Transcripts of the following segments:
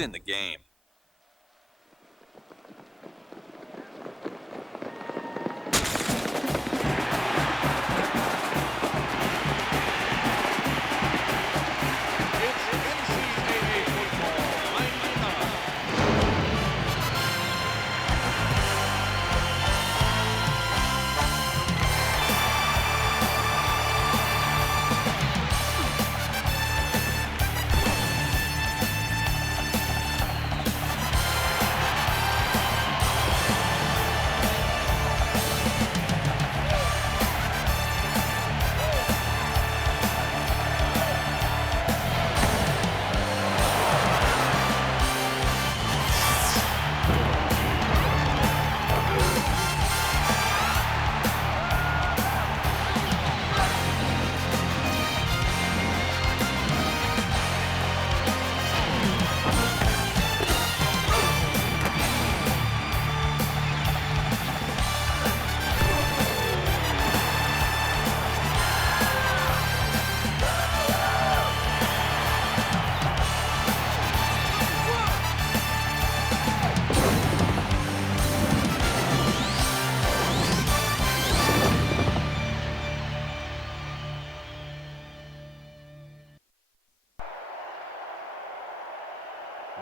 It's in the game. It's NCAA football 99.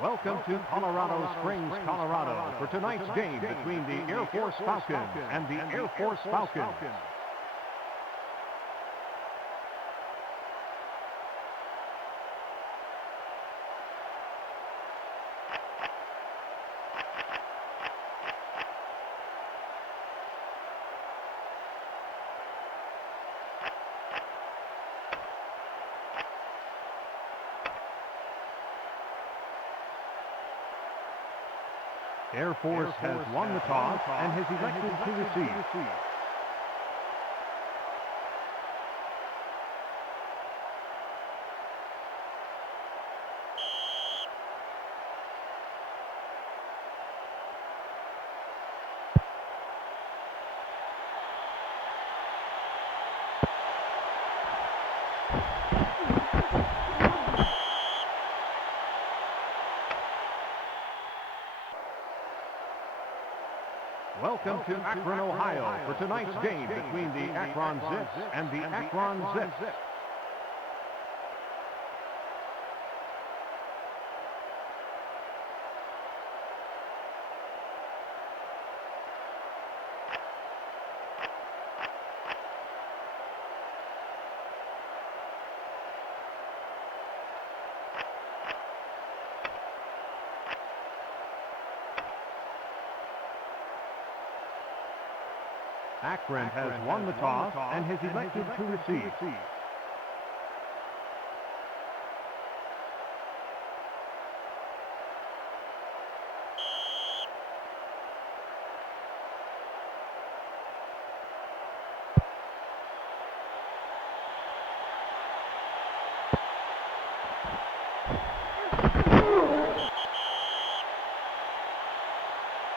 Welcome to Colorado Springs, Colorado, for tonight's game between the Air Force Falcons and the Air Force Falcons. Air Force has won the toss and has elected to receive. Welcome to Akron, Ohio, for tonight's game between the Akron Zips and the Akron Zips. Akron has won the toss and has elected to receive.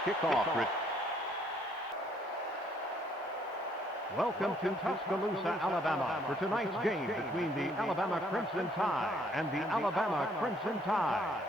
Kickoff. Welcome to Tuscaloosa, Alabama, for tonight's game between the Alabama Crimson Tide and the Alabama Crimson Tide.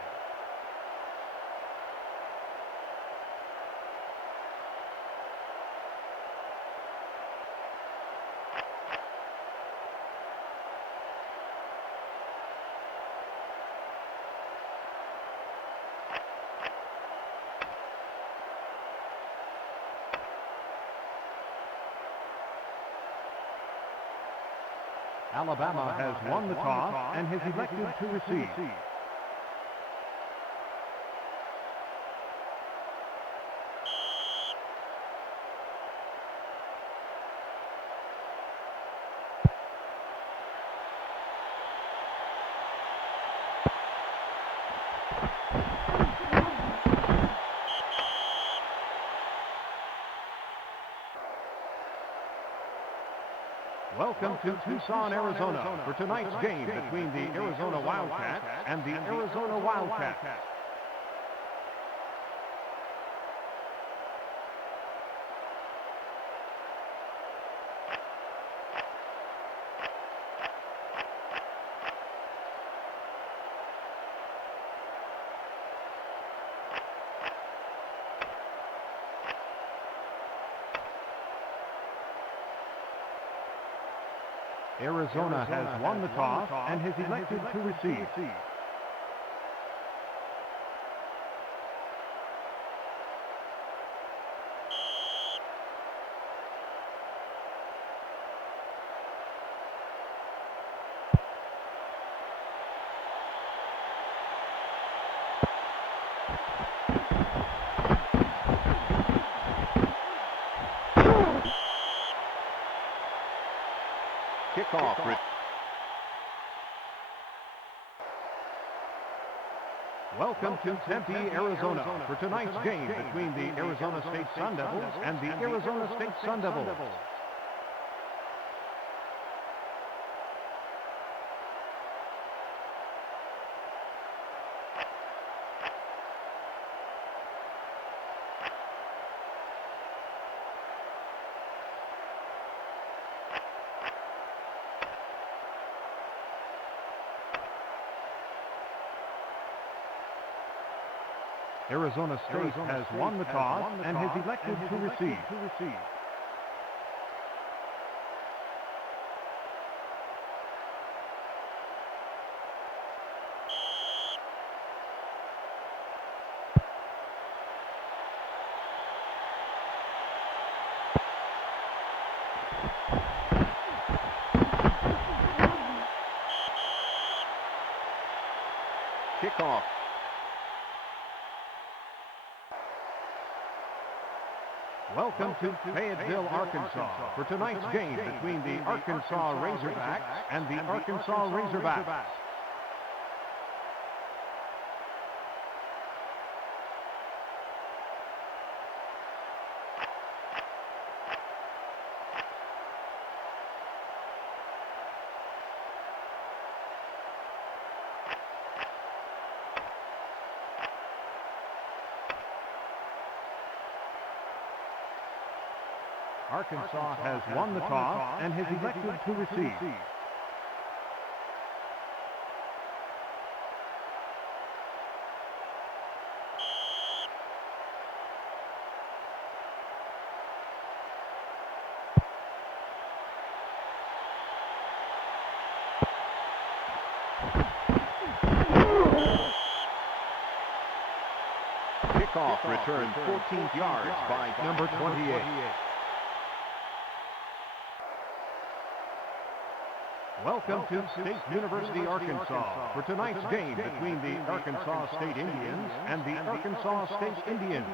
Alabama has won the toss and has elected to receive. Welcome to Tucson, Arizona, for tonight's game between the Arizona Wildcats and the Arizona Wildcats. Arizona has won the toss and has elected to receive. Kickoff. Welcome to Tempe, Arizona, for tonight's game between the Arizona State Sun Devils and the Arizona State Sun Devils. Arizona State has won the toss and has elected to receive. Kickoff. Welcome to Fayetteville, Arkansas, for tonight's game between the Arkansas Razorbacks and the Arkansas Razorbacks. Arkansas has won the toss and has elected to receive. Kickoff returned 14 yards by number 28. Welcome to State University, Arkansas, for tonight's game between the Arkansas State Indians and the Arkansas State Indians.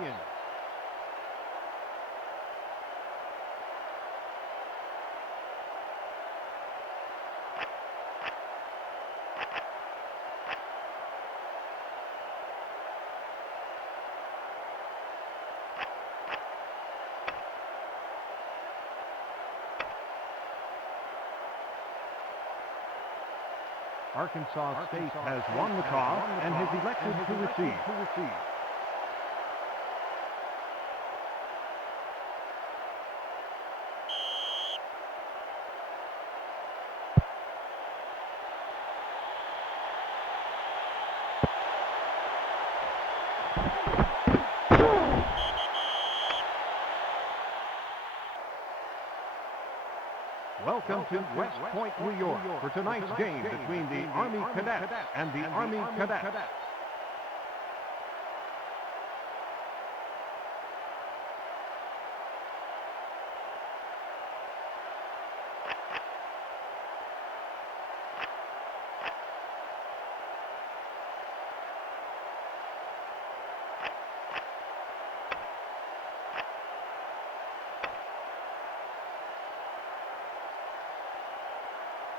Arkansas State has won the toss and has elected to receive. Welcome to West Point, New York, for tonight's game between the Army Cadets and the Army Cadets.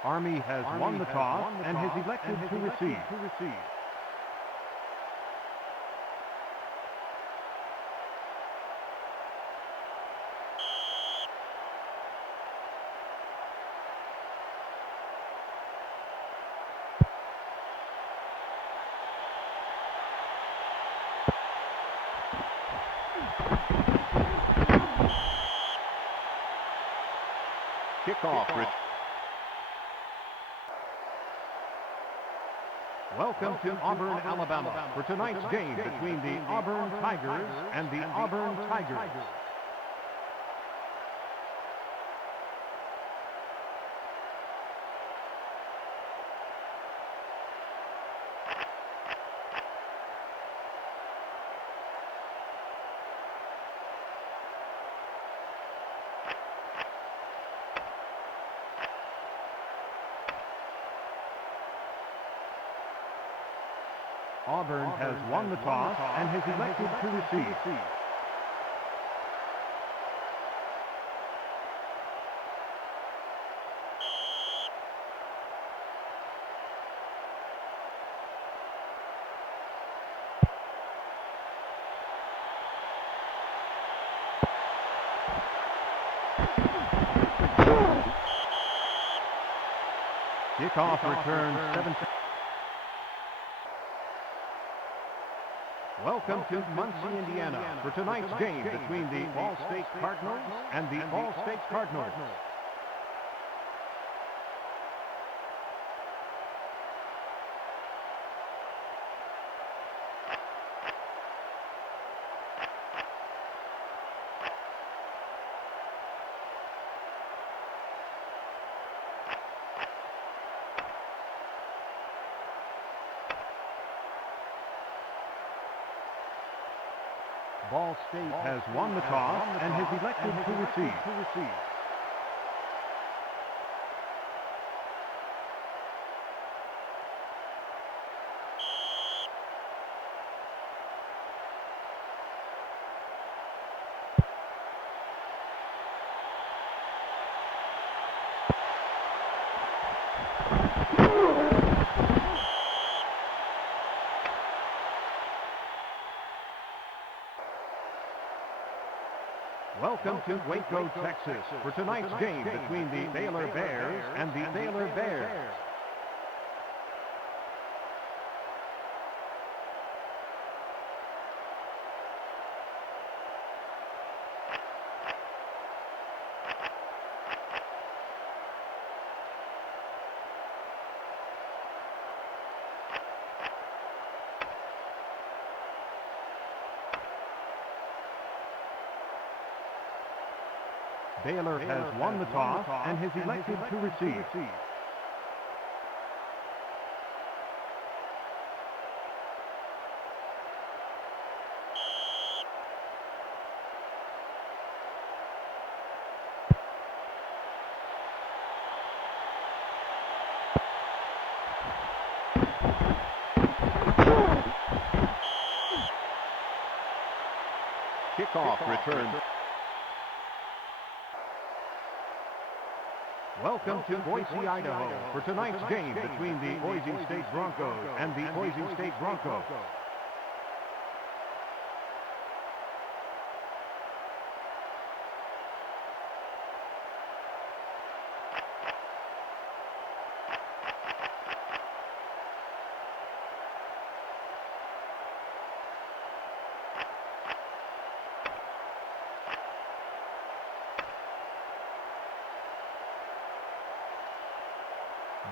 Army has won the toss and has elected to receive. Kickoff. Welcome to Auburn, Alabama, for tonight's game between the Auburn Tigers and the Auburn Tigers. Auburn has won the toss and has elected to receive. Kickoff return 17. Welcome to Muncie, Indiana, for tonight's game between the Ball State Cardinals and the Ball State Cardinals. Ball State has won the toss and has elected to receive. Welcome to Waco, Texas, for tonight's game between the Baylor Bears and the Baylor Bears. Baylor has won the toss and has elected to receive. Kickoff return. Welcome to Boise, Idaho, for tonight's game between the Boise State Broncos and the Boise State Broncos.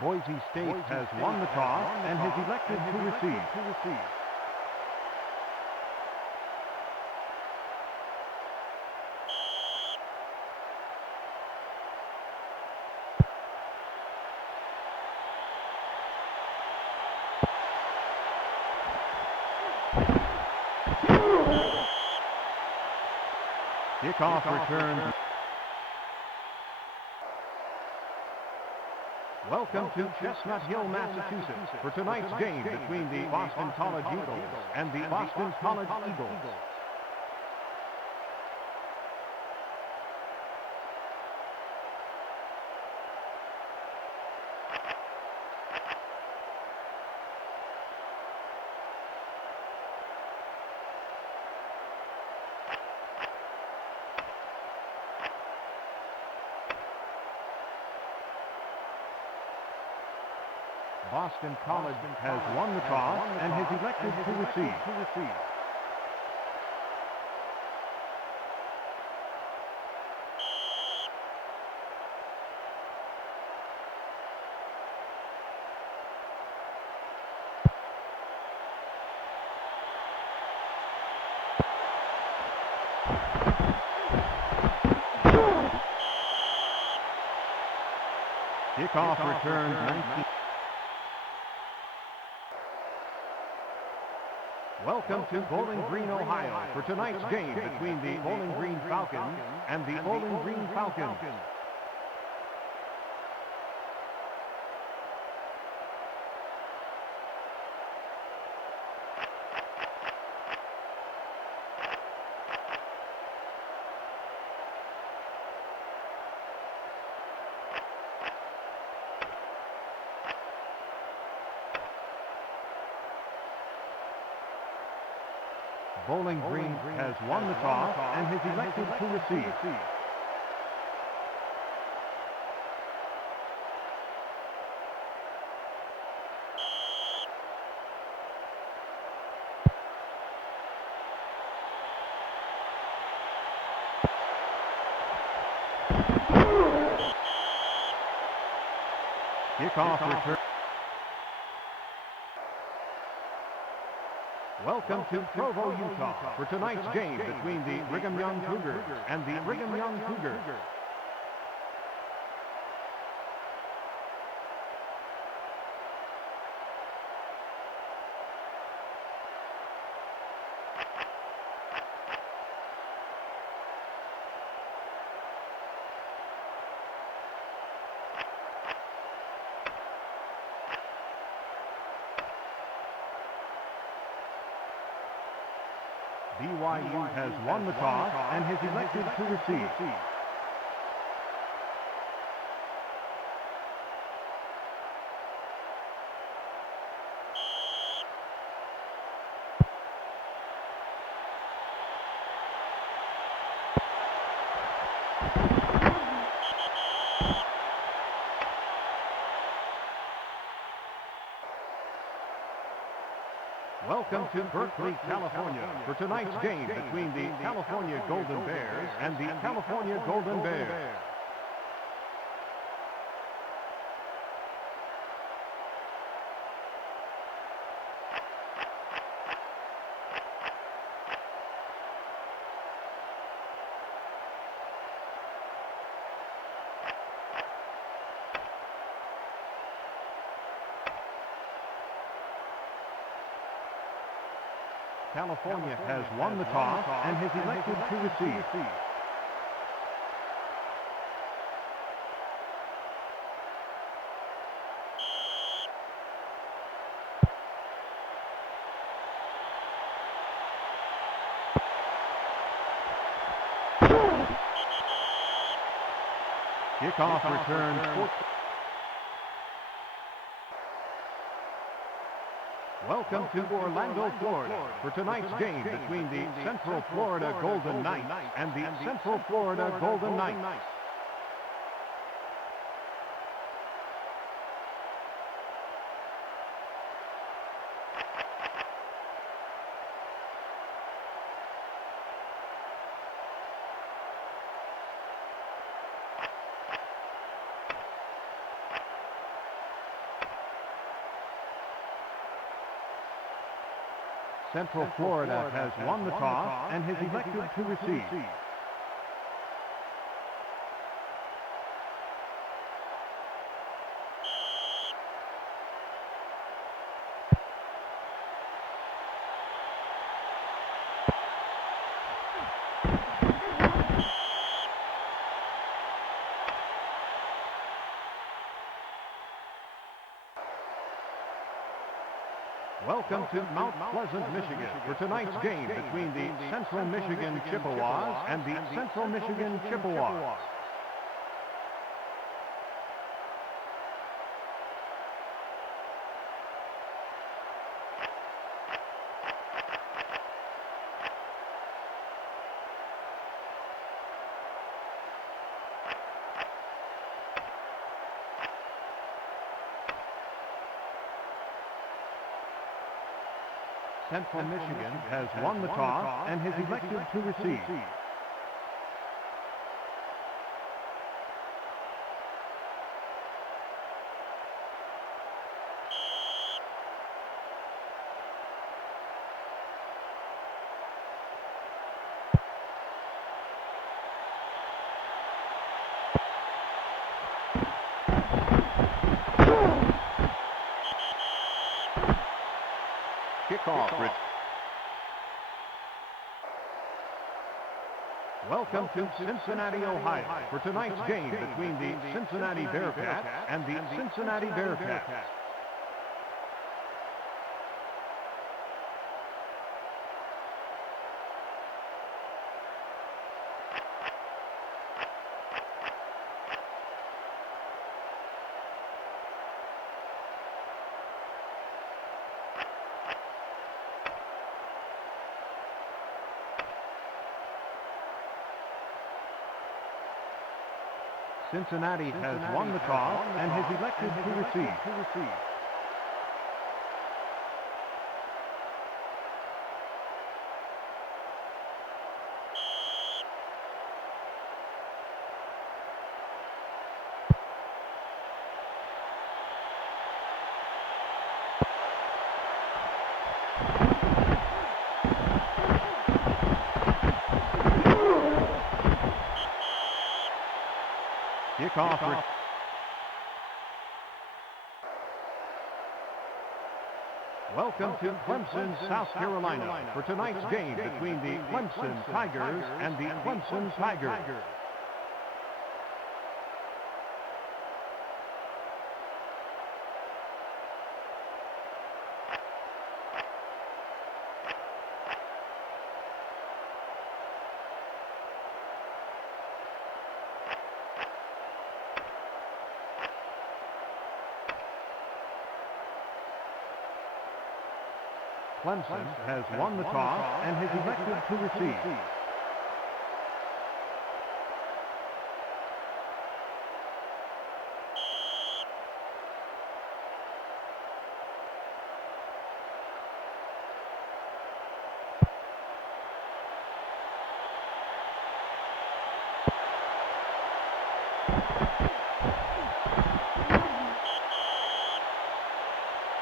Boise State has won the toss and has elected to receive. Kickoff return. Welcome to Chestnut Hill, Massachusetts, for tonight's game between the Boston College Eagles and the Boston College Eagles. Boston College has won the toss and has elected to receive. Kickoff returns 19. Welcome to Bowling Green, Ohio, for tonight's game between the Bowling Green Falcons and the Bowling Green Falcons. Bowling Green has won the toss and has elected to receive. Kickoff return. Welcome to Provo, Utah, for tonight's game between the Brigham Young Cougars and the Brigham Young Cougars. BYU has won the toss and has elected to receive. Welcome to Berkeley, California, for tonight's game between the California Golden Bears and the California Golden Bears. California has won the toss and has elected to receive. Kickoff return. Welcome to Orlando, Florida, for tonight's game between the Central Florida Golden Knights and the Central Florida Golden Knights. Central Florida has won the toss and has elected to receive. Welcome to Mount Pleasant, Michigan, for tonight's game between the Central Michigan Chippewas and the Central Michigan Chippewas. Central Michigan has won the toss and has elected to receive. Kickoff. Welcome to Cincinnati, Ohio, for tonight's game between the Cincinnati Bearcats and the Cincinnati Bearcats. Cincinnati has won the toss and has elected to receive. Kickoff. Welcome to Clemson, South Carolina, for tonight's game between the Clemson Tigers and the Clemson Tigers. Clemson has won the toss and has elected to receive.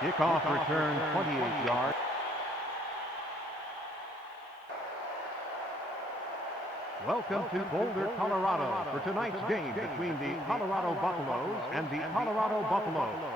Kickoff return 28 yards. Welcome to Boulder, Colorado, for tonight's game between the Colorado Buffaloes and the Colorado Buffaloes.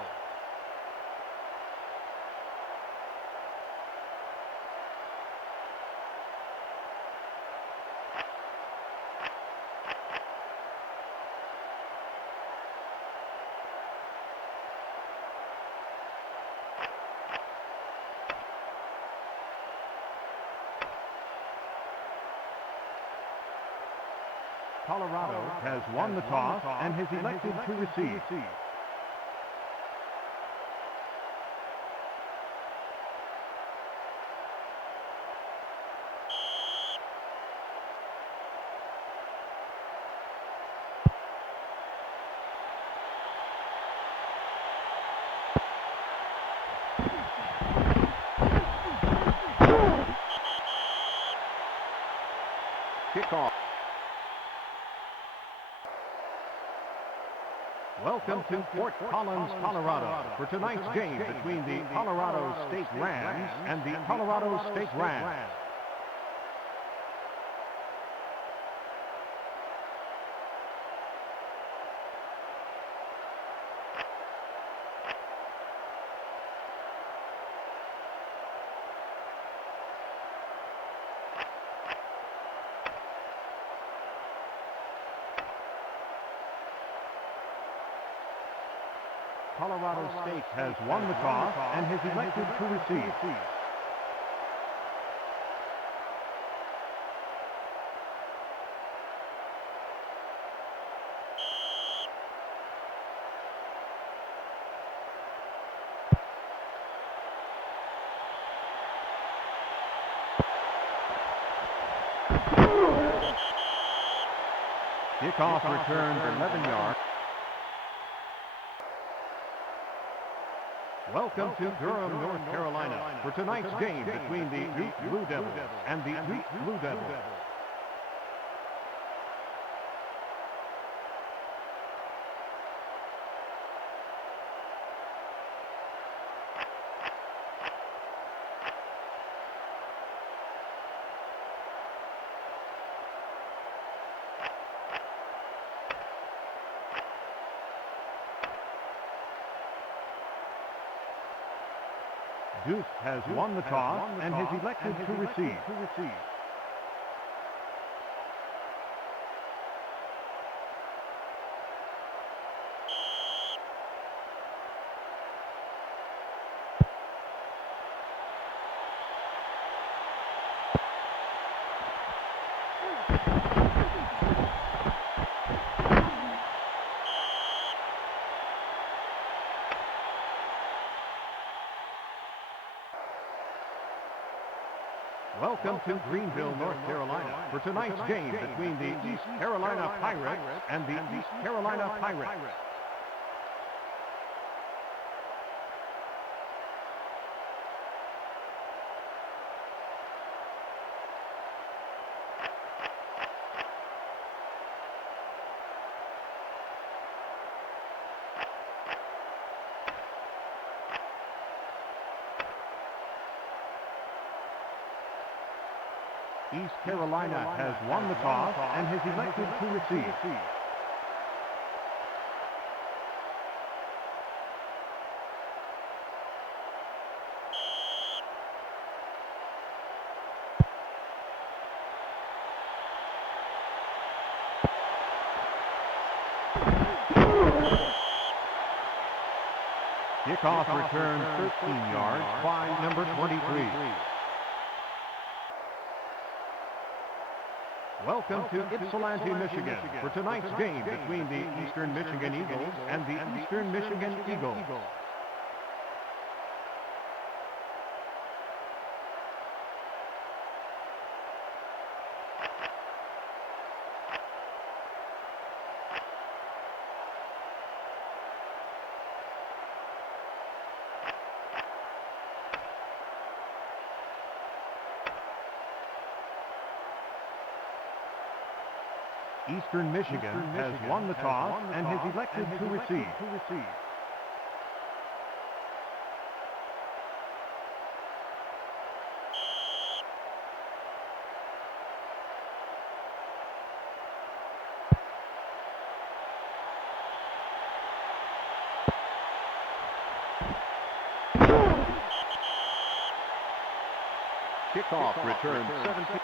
Colorado has won the toss and has elected to receive. Kickoff. Welcome to Fort Collins, Colorado, for tonight's game between the Colorado State Rams and the Colorado State Rams. Colorado State has won the toss and has elected to receive. Kickoff return 11 yards. Welcome to Durham, North Carolina, for tonight's game between the Duke Blue Devils and the Duke Blue Devils. Duke has won the toss and has elected to receive. Welcome to Greenville, North Carolina, for tonight's game between the East Carolina Pirates and the East Carolina Pirates. East Carolina has won the toss and has elected to receive. Kickoff return 13 yards by number 23. Welcome to Ypsilanti, Michigan, for tonight's game between the Eastern Michigan Eagles and the Eastern Michigan Eagles. Eastern Michigan has won the toss and has elected to receive. Kickoff return 17.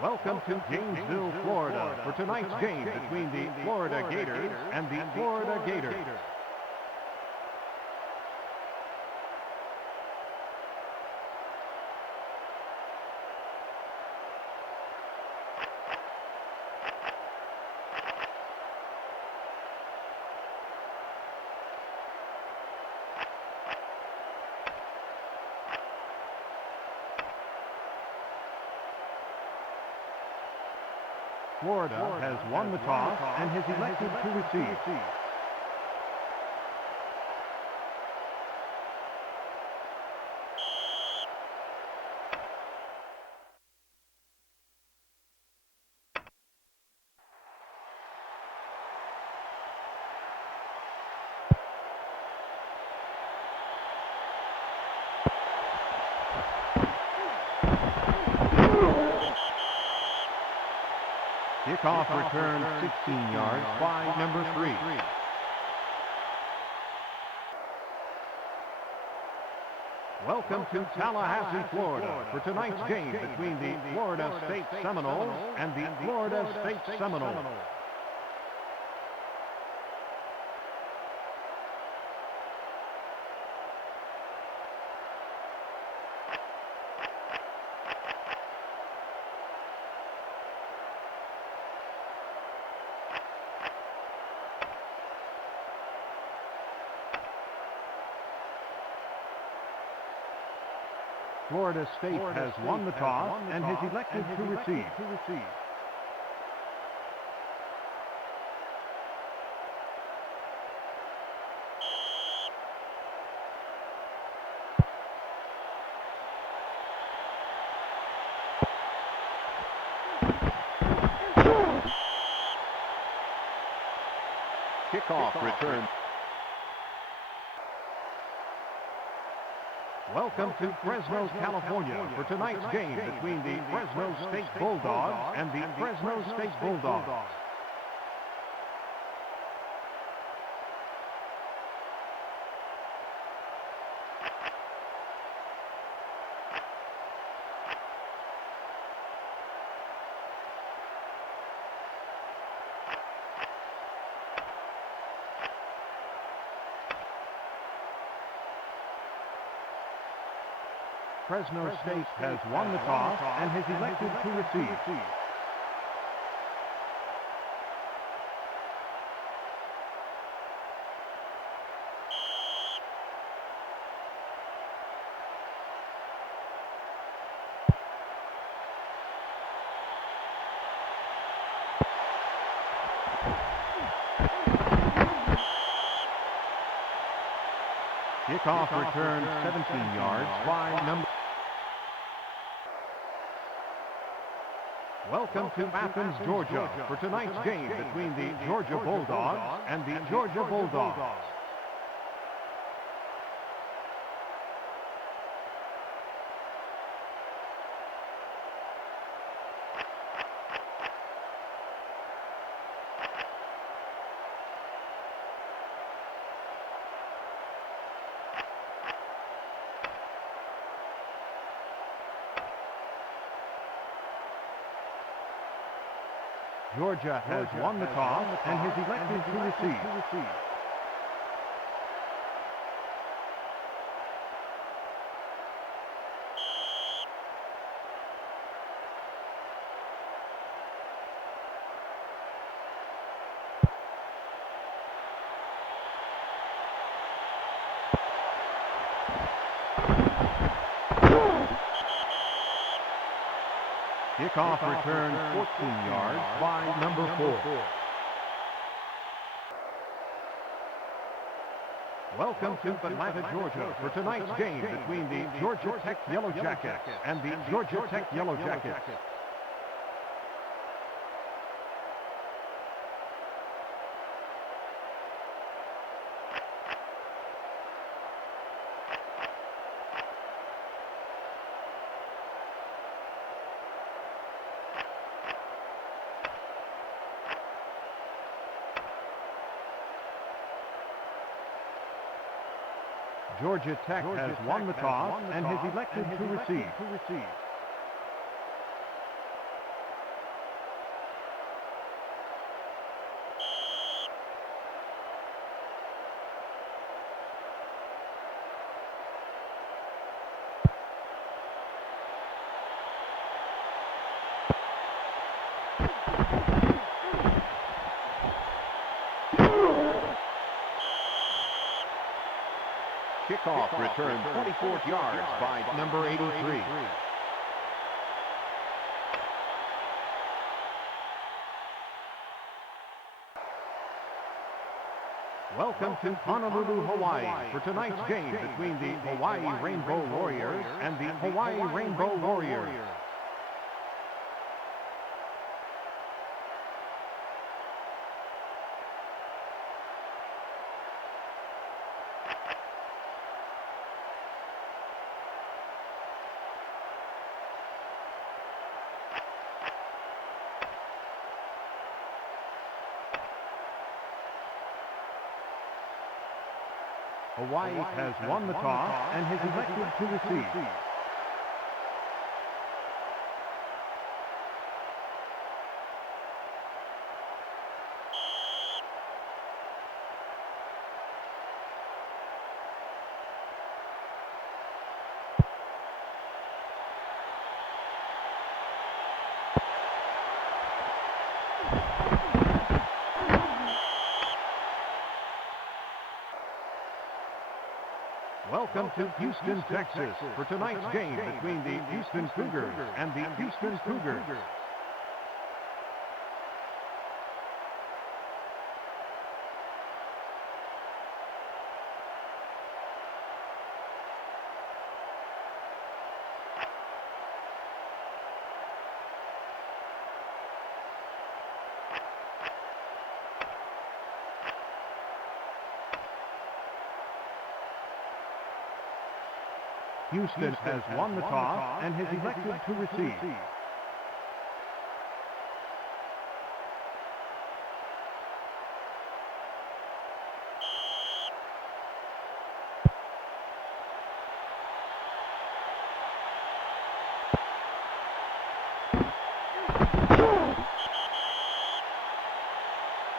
Welcome to Gainesville, Florida, for tonight's game between the Florida Gators and the Florida Gators. Florida has won the toss and has elected to receive. Kickoff return 16 yards by number 3. Welcome to Tallahassee, Florida, for tonight's game between the Florida State Seminoles and the Florida State Seminoles. Florida State has won the toss and has elected to receive. Kickoff return. Welcome to Fresno, California, for tonight's game between the Fresno State Bulldogs and the Fresno State Bulldogs. Fresno State has won the toss and has elected to receive. Kickoff return 17 yards by number. Welcome to Athens, Georgia, for tonight's game between the Georgia Bulldogs and the Georgia Bulldogs. Georgia has won the toss and has elected to receive. Kickoff return 14 yards by number 4. Welcome to Atlanta, Georgia, for tonight's game between the Georgia Tech Yellow Jackets and the Georgia Tech Yellow Jackets. Georgia Tech has won the toss and has elected to receive. Kickoff return 24 yards by number 83. Welcome to Honolulu, Hawaii, for tonight's game between the Hawaii Rainbow Warriors and the Hawaii Rainbow Warriors. Hawaii has won the toss and has elected to receive. Welcome to Houston, Texas, for tonight's game between the Houston Cougars and the Houston Cougars. Houston has won the toss and has elected to receive.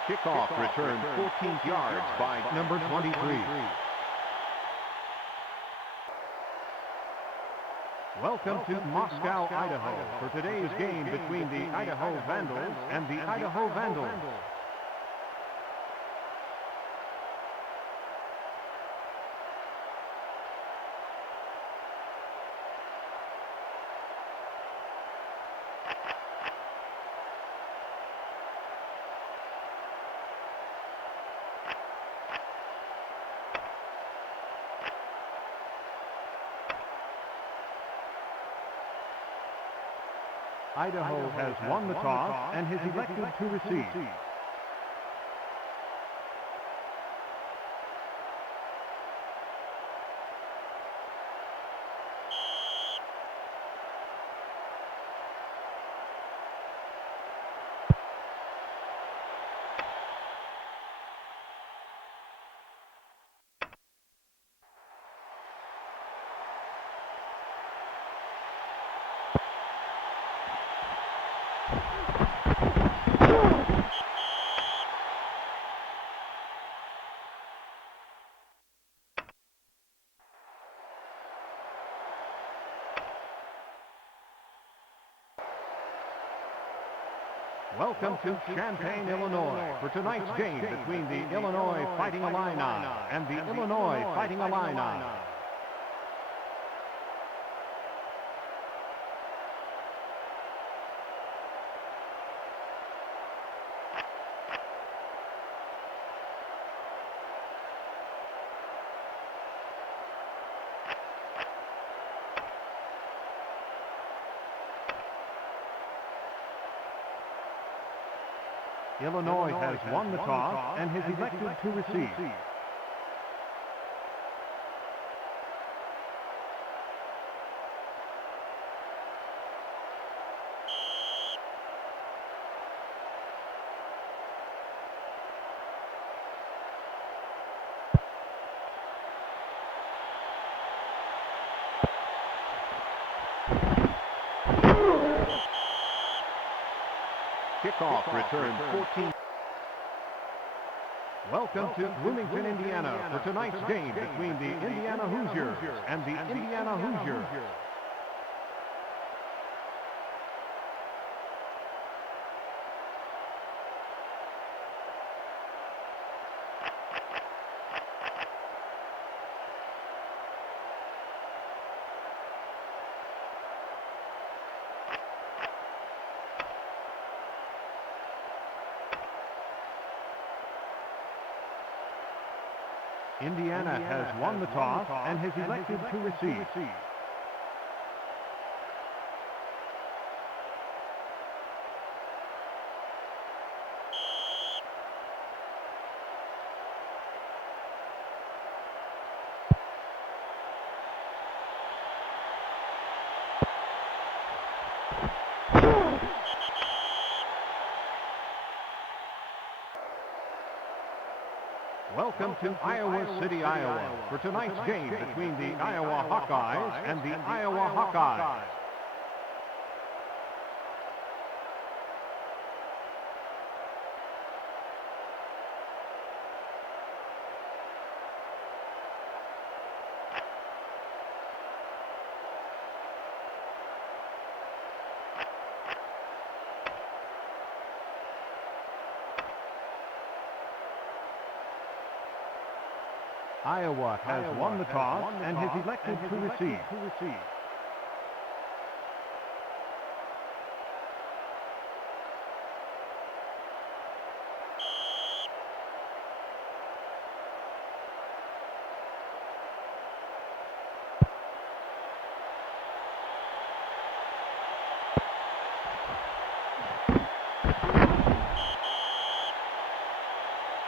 Kickoff return 14 yards by number 23. Welcome to Moscow, Idaho, for today's game between the Idaho Vandals and the Idaho Vandals. Idaho has won the toss and has elected to receive. Welcome to Champaign, Illinois, for tonight's game between the Illinois Fighting Illini and the Illinois Fighting Illini. Illinois has won the toss and has elected to receive. Kickoff return 14. Welcome to Bloomington, Indiana, for tonight's game between the Indiana Hoosiers and the Indiana Hoosiers. Indiana has won the toss and has elected to receive. Welcome to Iowa City, Iowa, for tonight's game between the Iowa Hawkeyes and the Iowa Hawkeyes. Iowa has won the toss and has elected to receive.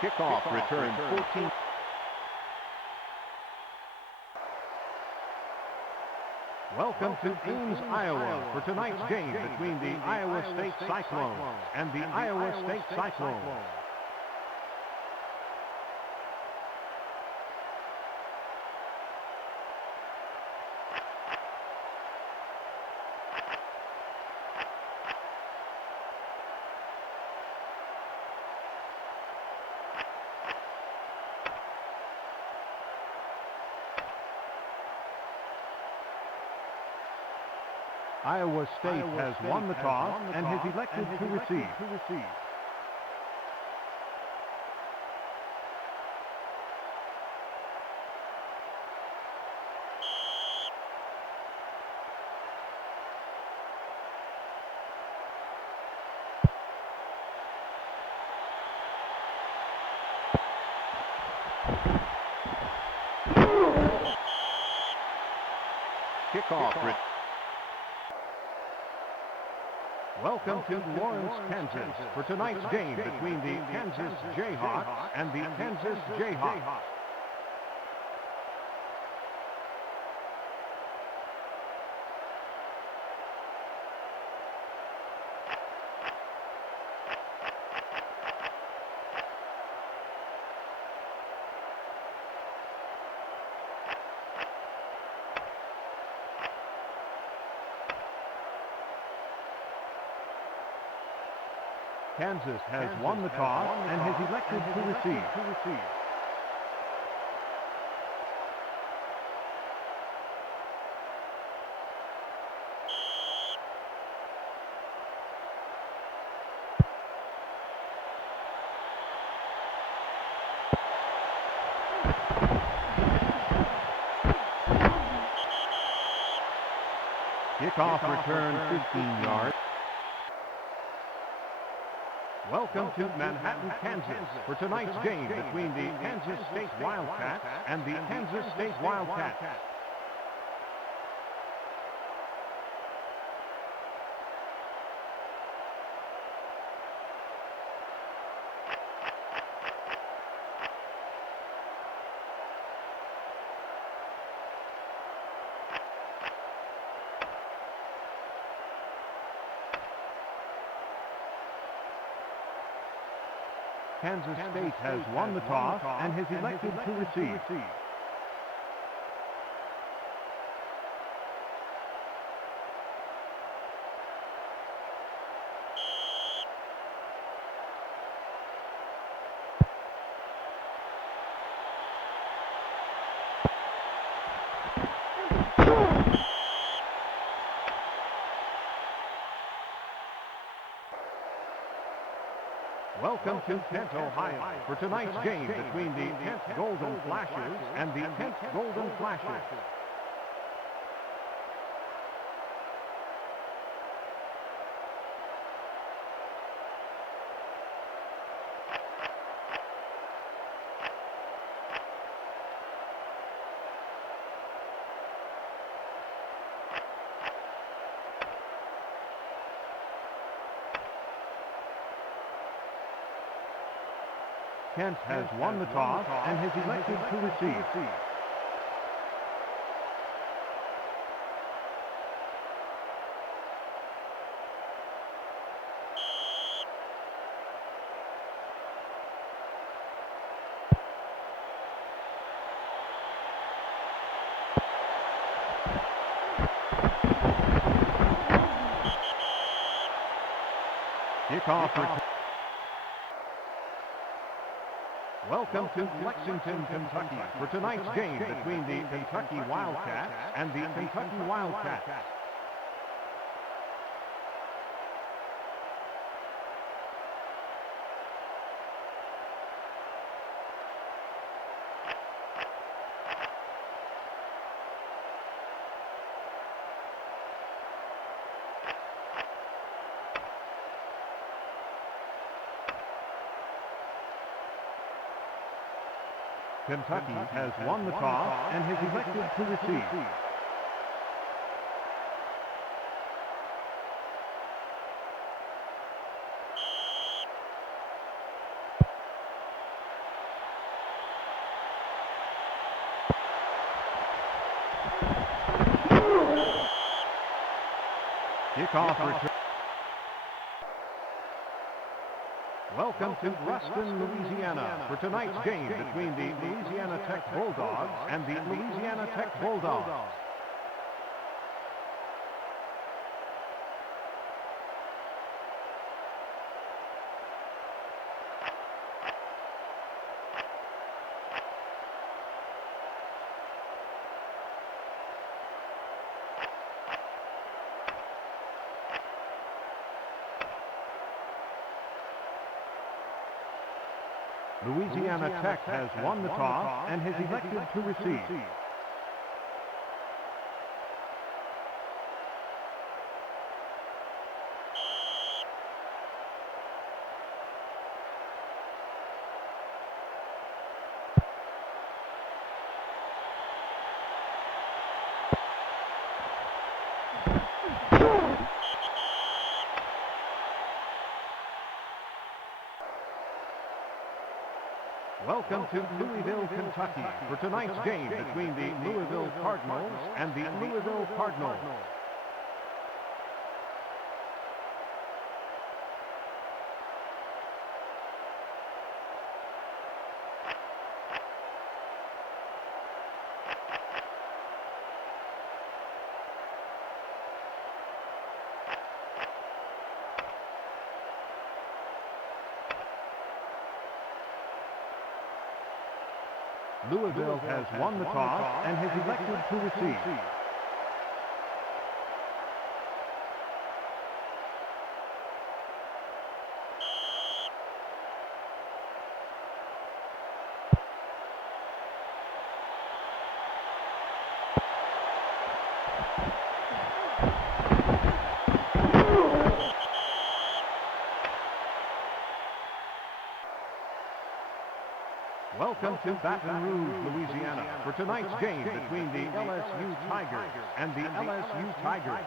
Kickoff return 14. Welcome to Ames, Iowa, for tonight's game between the Iowa State Cyclones and the Iowa State Cyclones. Iowa State has won the toss and has elected to receive. Kickoff. Welcome to Lawrence, Kansas, for tonight's game between the Kansas Jayhawks and the Kansas Jayhawks. Kansas has won the toss and has elected to receive. Kickoff return 15 yards. Welcome to Manhattan, Kansas, for tonight's game between the Kansas State Wildcats and the Kansas State Wildcats. Kansas State has won the toss and has elected to receive. Welcome to Kent, Ohio, for tonight's game between the Kent Golden Flashes and the Kent Golden Flashes. Kent has won the toss and has elected to receive. Kickoff return. Welcome to Lexington, Kentucky, for tonight's game between the Kentucky Wildcats and the Kentucky Wildcats. Kentucky has won the toss and has elected to receive. Kickoff return. Welcome to Ruston, Louisiana, for tonight's game between the Louisiana Tech Bulldogs and the Louisiana Tech Bulldogs. Louisiana Tech has won the toss and has elected to receive. Welcome to Louisville, Kentucky for tonight's game between the Louisville Cardinals and the Louisville Cardinals. Louisville has won the toss and has elected to receive. Welcome to Baton Rouge, Louisiana, for tonight's game between the LSU Tigers and the LSU Tigers.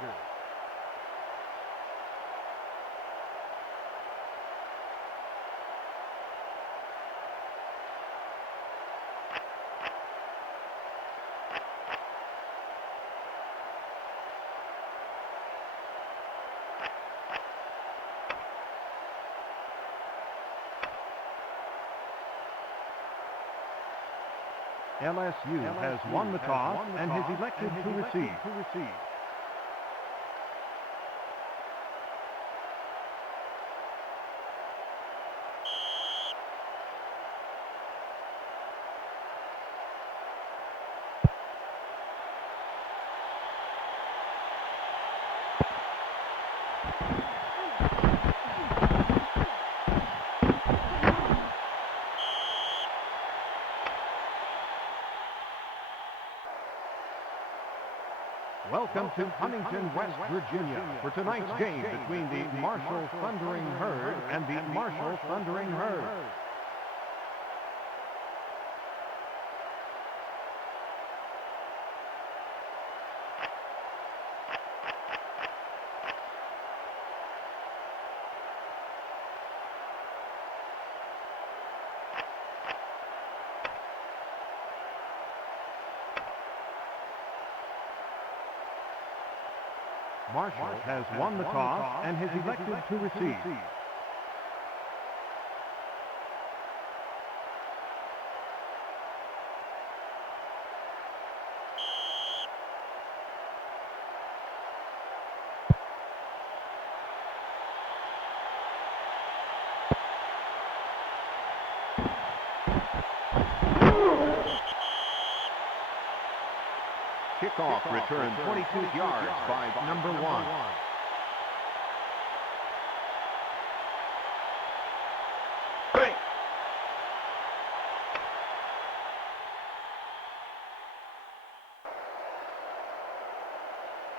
LSU has won the toss and has elected to receive. Welcome to Huntington, West Virginia, for tonight's game between the Marshall Thundering Herd and the Marshall Thundering Herd. Marshall has won the toss and has elected to receive. Kickoff return 22 yards by number 1.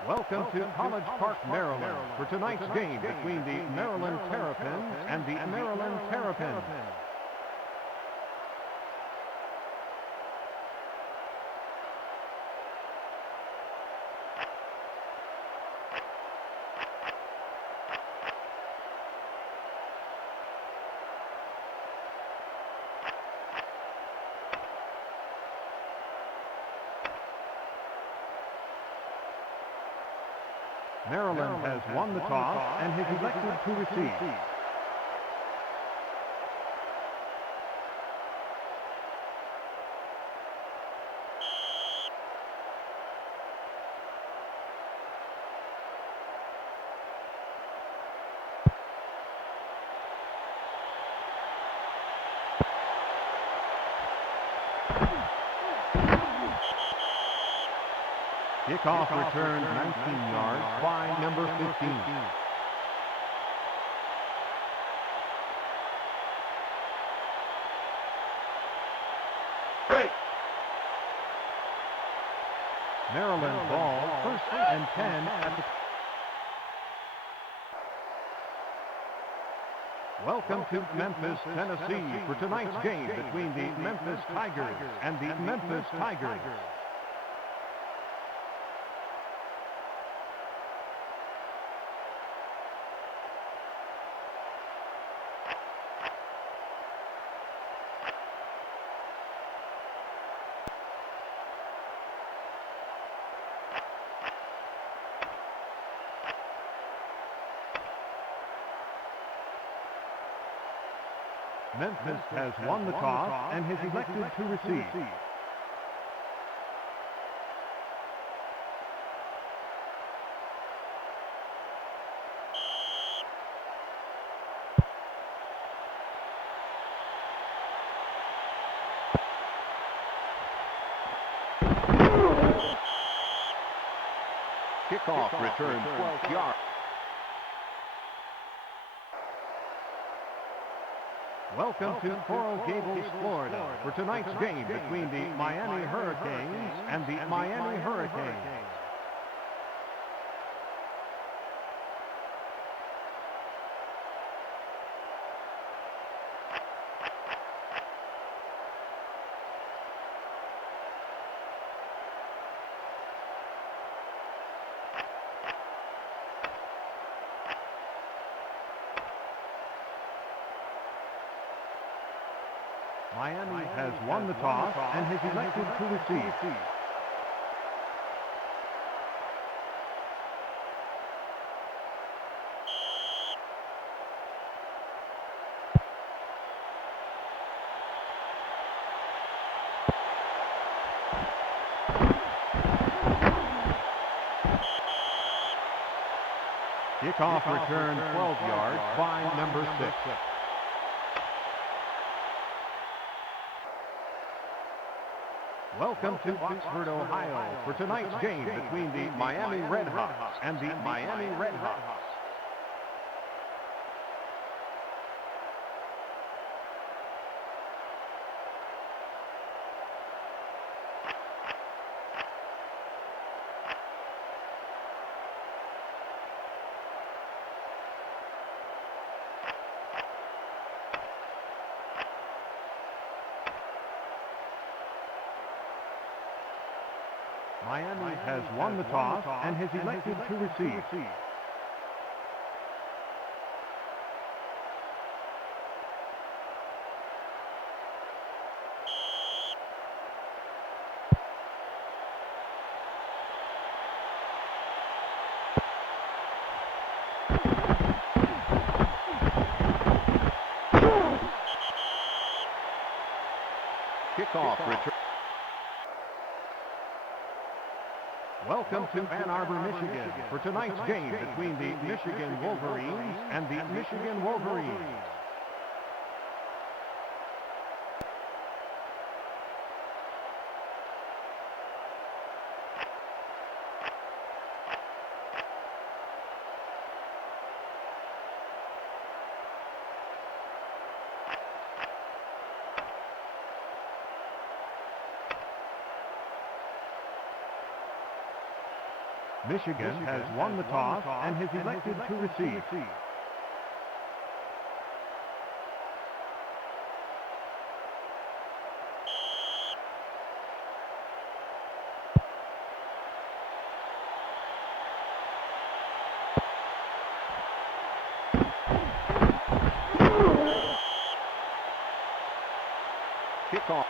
Welcome to College Park, Maryland, for tonight's game between the Maryland Terrapins and the Maryland Terrapins. Maryland has won the toss and has elected to receive. Kickoff return 19 yards by number 15. Maryland ball, first and 10 at the... Welcome to Memphis, Tennessee, for tonight's game between the Memphis Tigers and the Memphis Tigers. Memphis has won the toss and has elected to receive. Kickoff return 12 yards. Welcome to Coral Gables, Florida, for tonight's game between the Miami Hurricanes and the Miami Hurricanes. Miami has won the toss and has elected to receive. Kickoff return 12 yards by number 6. Welcome to Oxford, Ohio, for tonight's game between the Miami Redhawks and the Miami Redhawks. Miami has won the toss and has elected to receive. Kickoff return. Welcome to Ann Arbor, Michigan, for tonight's game between the Michigan Wolverines and the Michigan Wolverines. Michigan has won the toss and has elected to receive. Kickoff.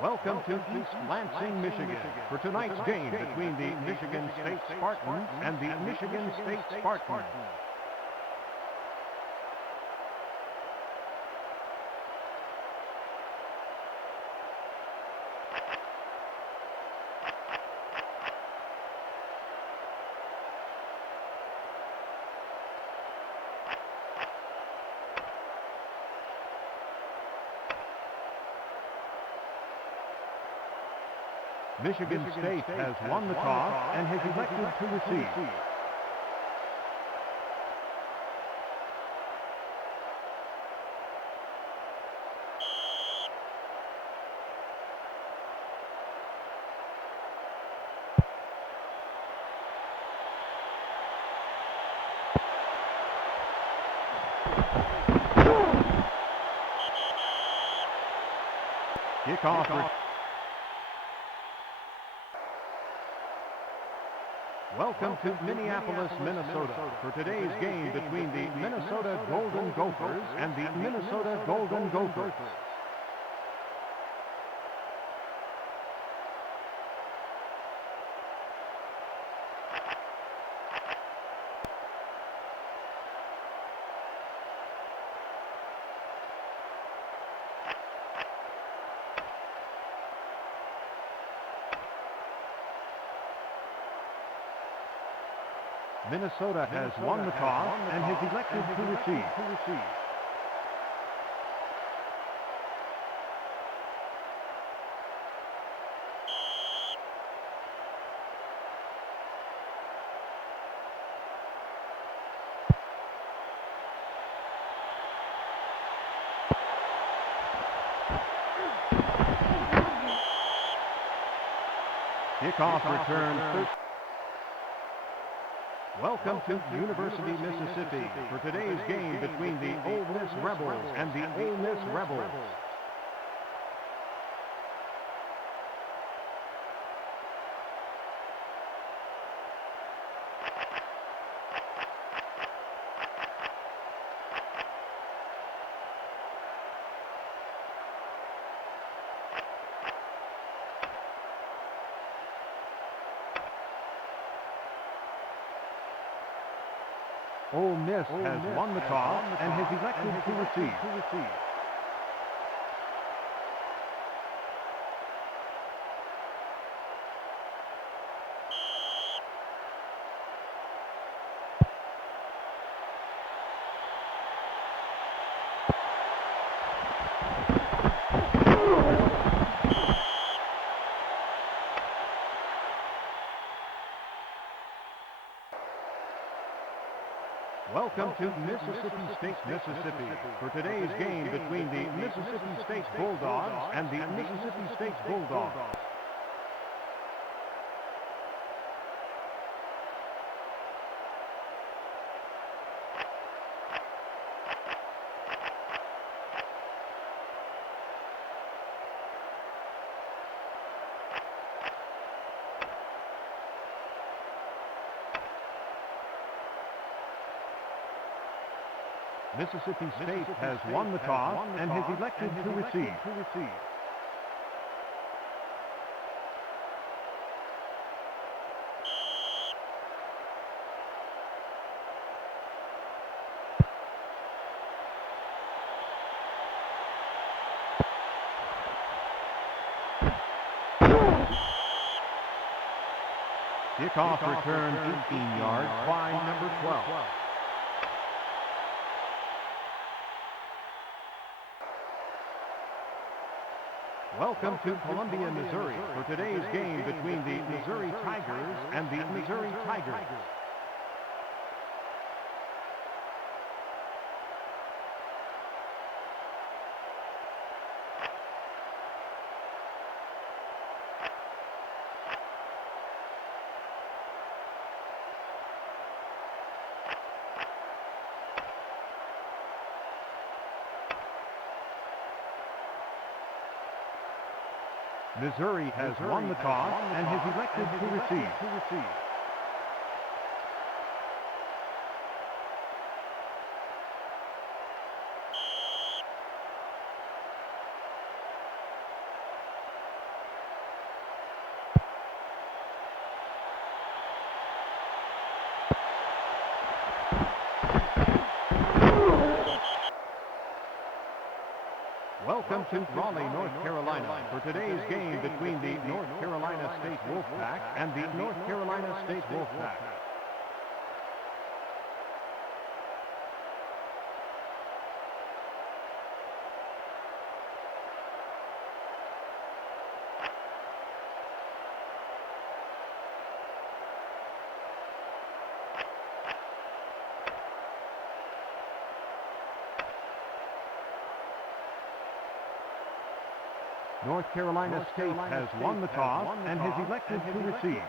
Welcome to East Lansing, Michigan, for tonight's game between the Michigan State Spartans and the Michigan State Spartans. Michigan State has won the toss and has elected to receive. Kickoff. Welcome to Minneapolis, Minnesota, for today's game between the Minnesota Golden Gophers and the Minnesota Golden Gophers. Minnesota has won the toss and has elected to receive. Kickoff return. Welcome to University, Mississippi for today's game between the Ole Miss Rebels and the Ole Miss Rebels. Ole Miss has won the toss and has elected to receive. Welcome to Mississippi State, Mississippi for today's game between the Mississippi State Bulldogs and the Mississippi State Bulldogs. Mississippi State has won the toss and has elected to receive. Kickoff return 18 yards by number 12. Welcome to Columbia, Missouri for today's game between the Missouri Tigers and the Missouri Tigers. Missouri has won the toss and has elected to receive. Welcome to Raleigh, North Carolina for today's game between the North Carolina State Wolfpack and the North Carolina State Wolfpack. North Carolina State has won the toss and has elected to receive.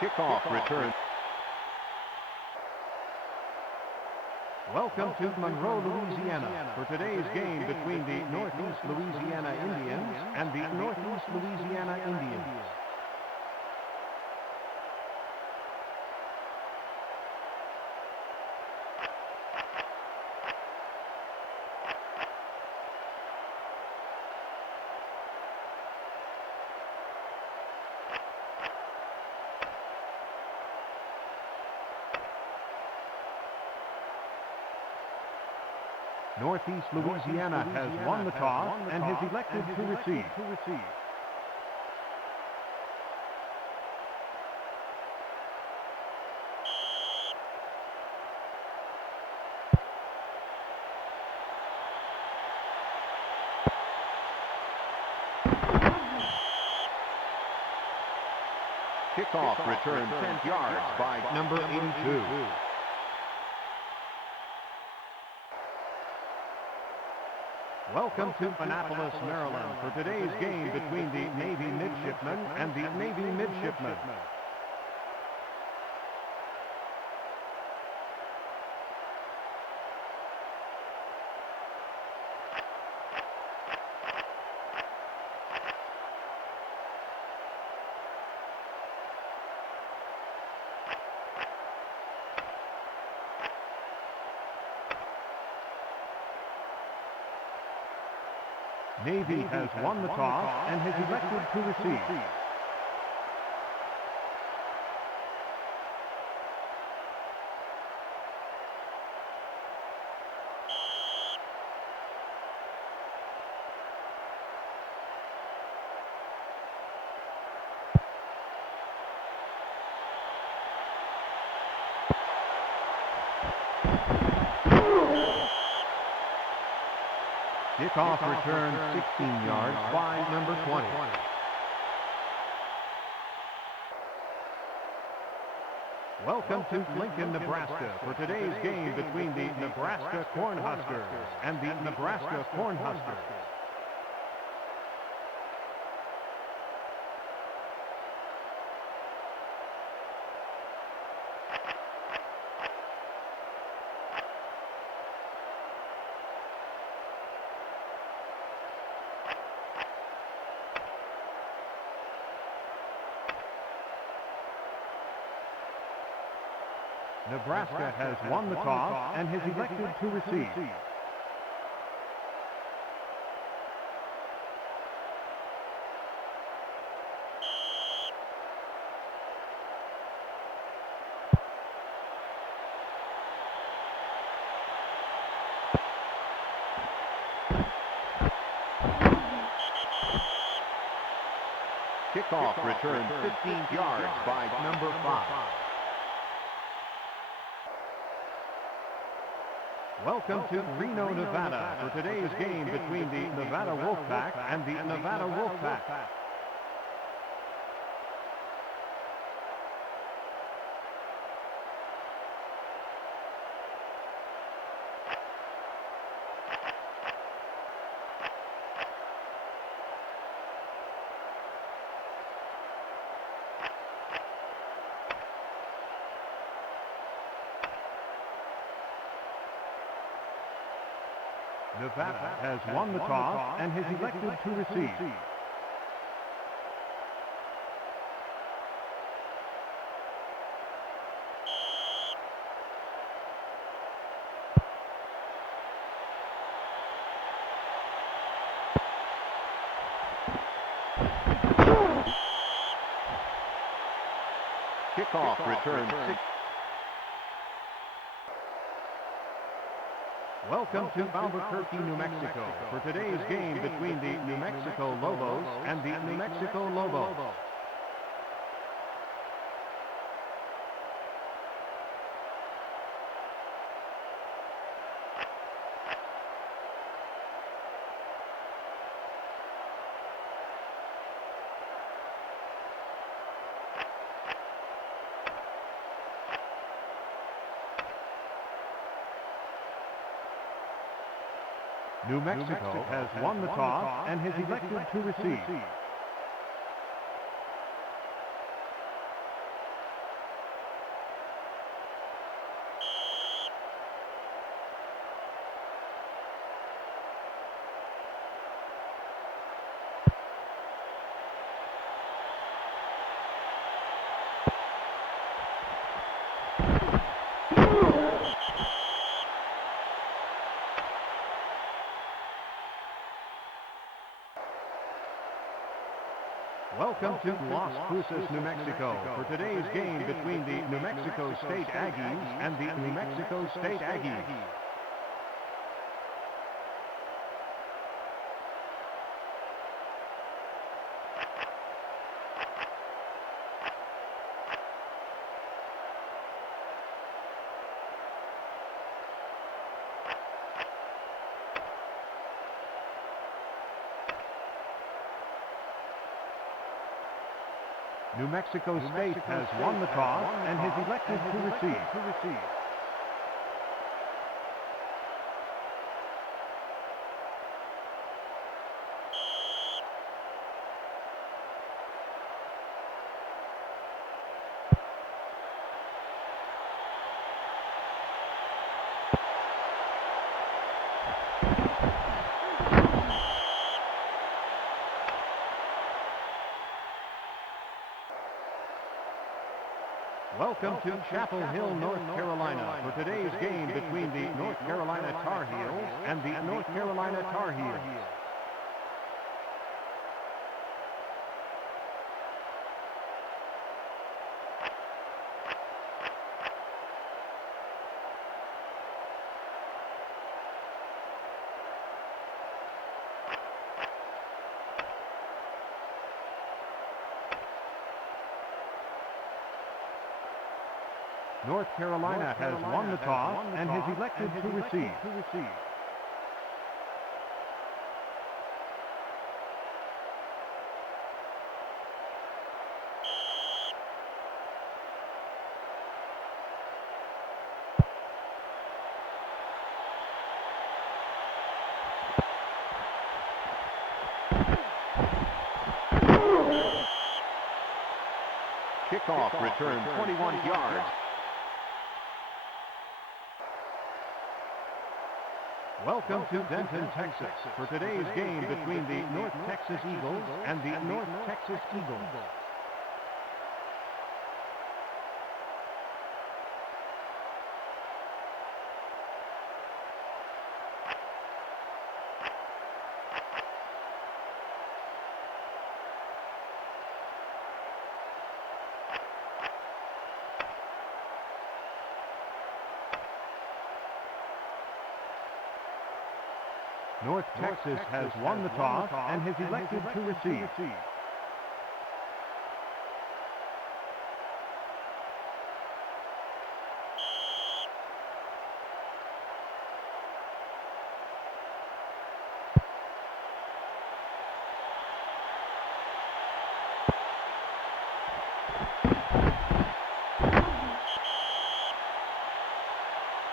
Kickoff return. Welcome to Monroe, Louisiana for today's game between the Northeast Louisiana Indians and the Northeast Louisiana Indians. Northeast Louisiana has won the toss and has elected to receive. Kickoff return 10 yards by number 82. Welcome to Annapolis, Maryland for today's game between the Navy Midshipmen and the Navy Midshipmen. Navy has won the toss and has elected to receive. Kickoff return 16 yards by number 20. Welcome to Lincoln, Nebraska for today's game between the Nebraska Cornhuskers and the Nebraska Cornhuskers. Nebraska has won the toss and has elected to receive. Kickoff return 15 yards by number 5. Welcome to Reno, Nevada for today's game between the Nevada Wolfpack and the Nevada Wolfpack. Nevada has won the toss and has elected to receive. Kickoff return 6. Welcome to Albuquerque, New Mexico for today's game between the New Mexico Lobos and the New Mexico Lobos. New Mexico has won the toss and has elected to receive. Welcome to Las Cruces, New Mexico for today's game between the New Mexico State Aggies and the New Mexico State Aggies. New Mexico State has won the toss and has elected to receive. Welcome to Chapel Hill, North Carolina, for today's game between the North Carolina Tar Heels and the North Carolina Tar Heels. North Carolina has won the toss and has elected to receive. Kickoff return 21 yards. Welcome to Denton, Texas, for today's game between the North Texas Eagles and the North Texas Eagles. North Texas has won the toss and has elected to receive.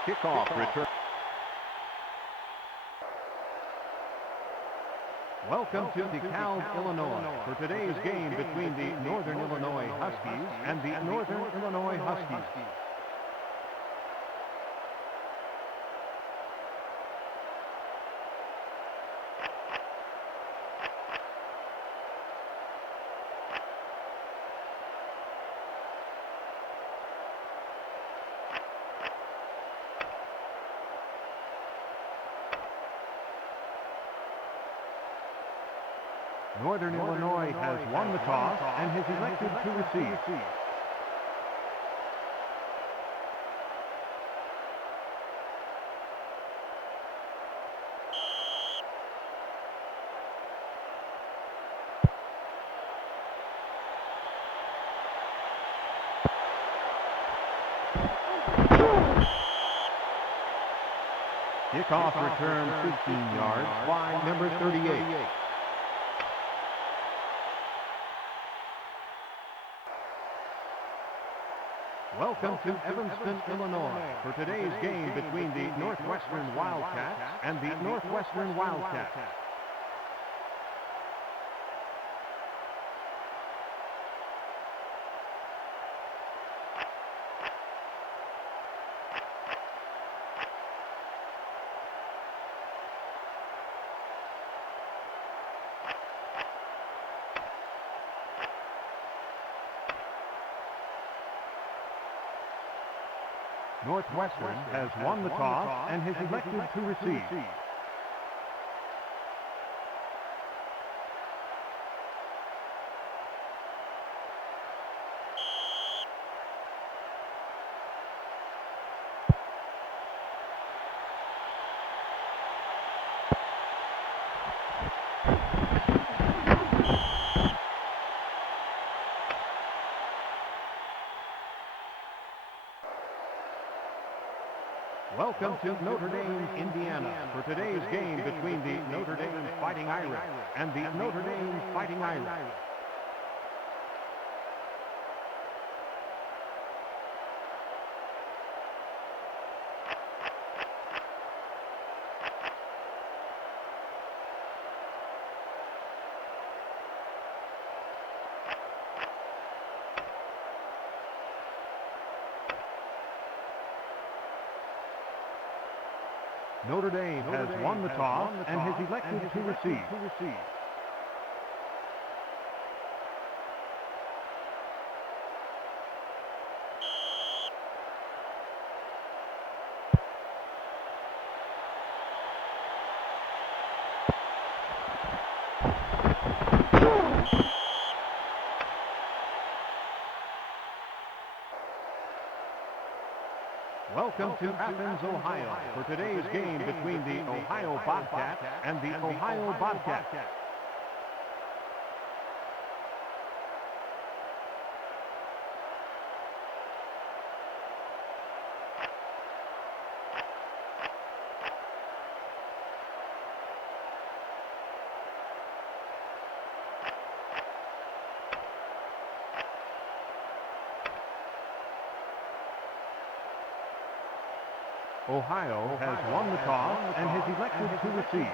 Kickoff return. Welcome to DeKalb, Illinois, for today's game between the Northern Illinois Huskies and the Northern Illinois Huskies. Northern Illinois has won the toss and has elected to receive. Kickoff return 15 yards by number 38. Welcome to Evanston, Illinois, for today's game between the Northwestern Wildcats and the Northwestern Wildcats. Northwestern has won the toss and has elected to receive. Welcome to Notre Dame, Indiana, for today's game between the Notre Dame Fighting Irish and the Notre Dame Fighting Irish. Notre Dame has won the toss and has elected to receive. Welcome to Athens, Ohio, for today's game between the Ohio Bobcats and the Ohio Bobcats. Ohio has won the toss and has elected to receive.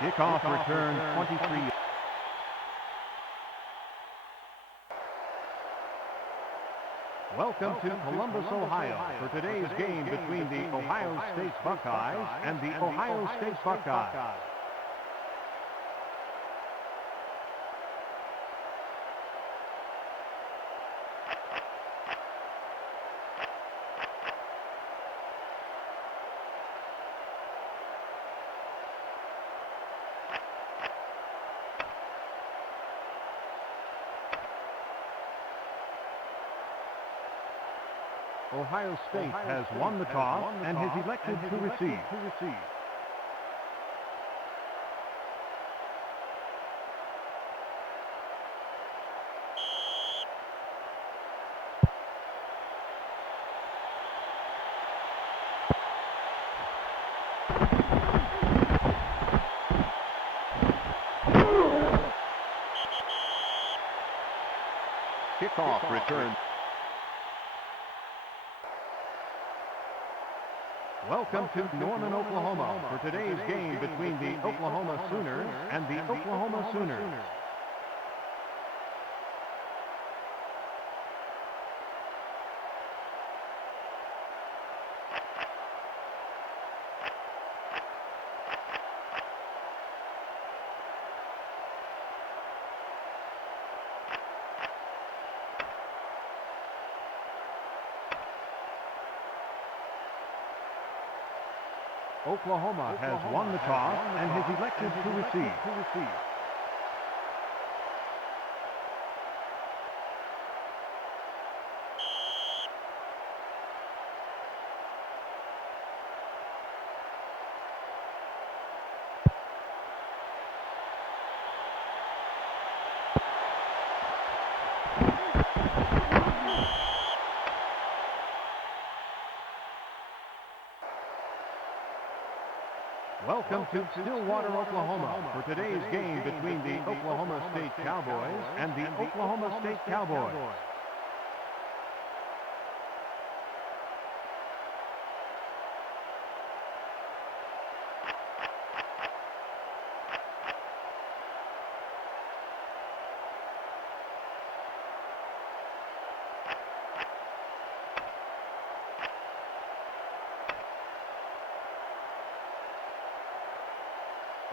Kickoff return 23. Welcome to Columbus, Ohio, for today's game between the Ohio State Buckeyes and the Ohio State Buckeyes. Ohio State has won the toss and has elected to receive. Kickoff return. Welcome to Norman, Oklahoma, for today's game between the Oklahoma Sooners and the Oklahoma Sooners. Oklahoma has won the toss and has elected to receive. Welcome to Stillwater, Oklahoma, for today's game between the Oklahoma State Cowboys and the Oklahoma State Cowboys.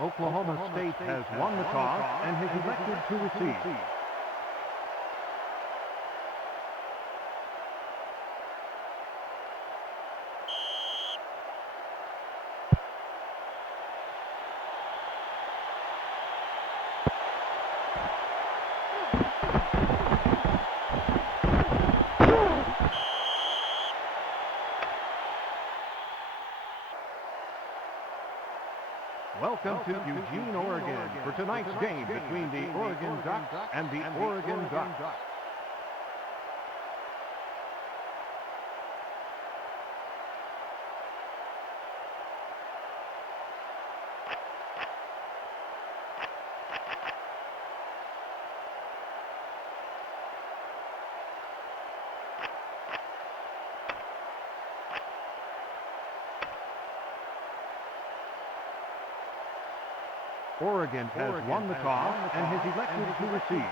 Oklahoma State has won the toss and has elected to receive. Welcome to Eugene, Oregon, for tonight's game between the Oregon Ducks and the Oregon Ducks. Oregon has won the toss and has elected to receive.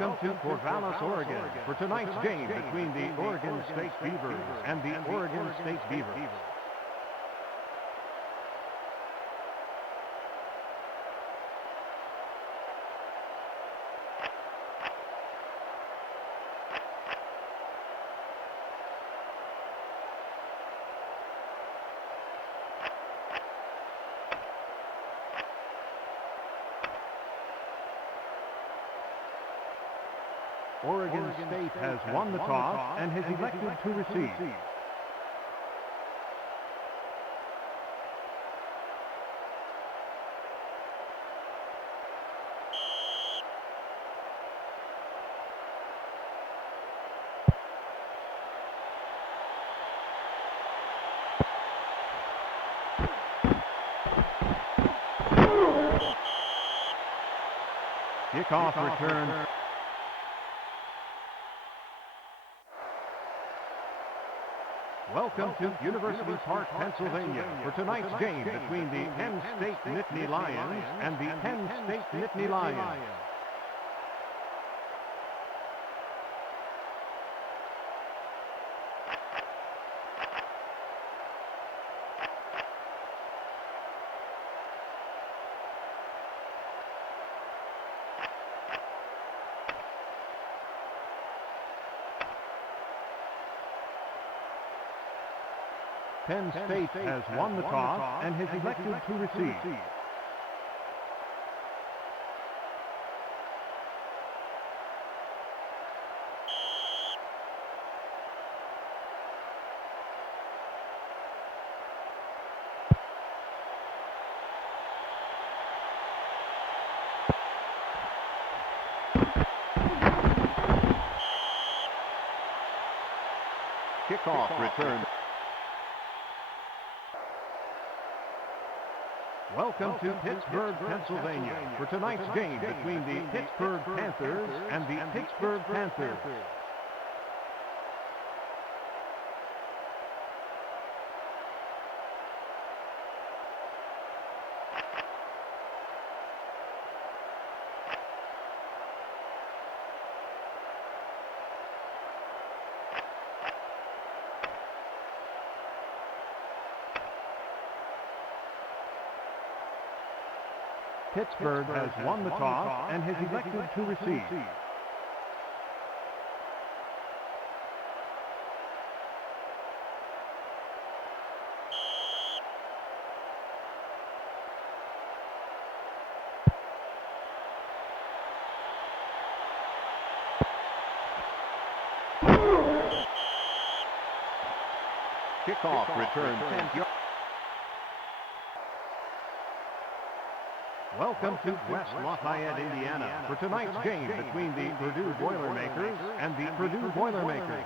Welcome to Corvallis, Oregon, for tonight's game between the Oregon State Beavers and the Oregon State Beavers. Oregon State has won the toss and has elected to receive. Kickoff return. Welcome to University Park, Pennsylvania, for tonight's game between the Penn State Nittany Lions and the Penn State Nittany Lions. Penn State has won the toss and has elected to receive. Kickoff return. Welcome to Pittsburgh, Pennsylvania, for tonight's game between the Pittsburgh Panthers and the Pittsburgh Panthers. Pittsburgh has won the toss and has elected to receive. Kickoff return 10 yards. Welcome to West Lafayette, Indiana, for tonight's game between the Purdue Boilermakers and the Purdue Boilermakers.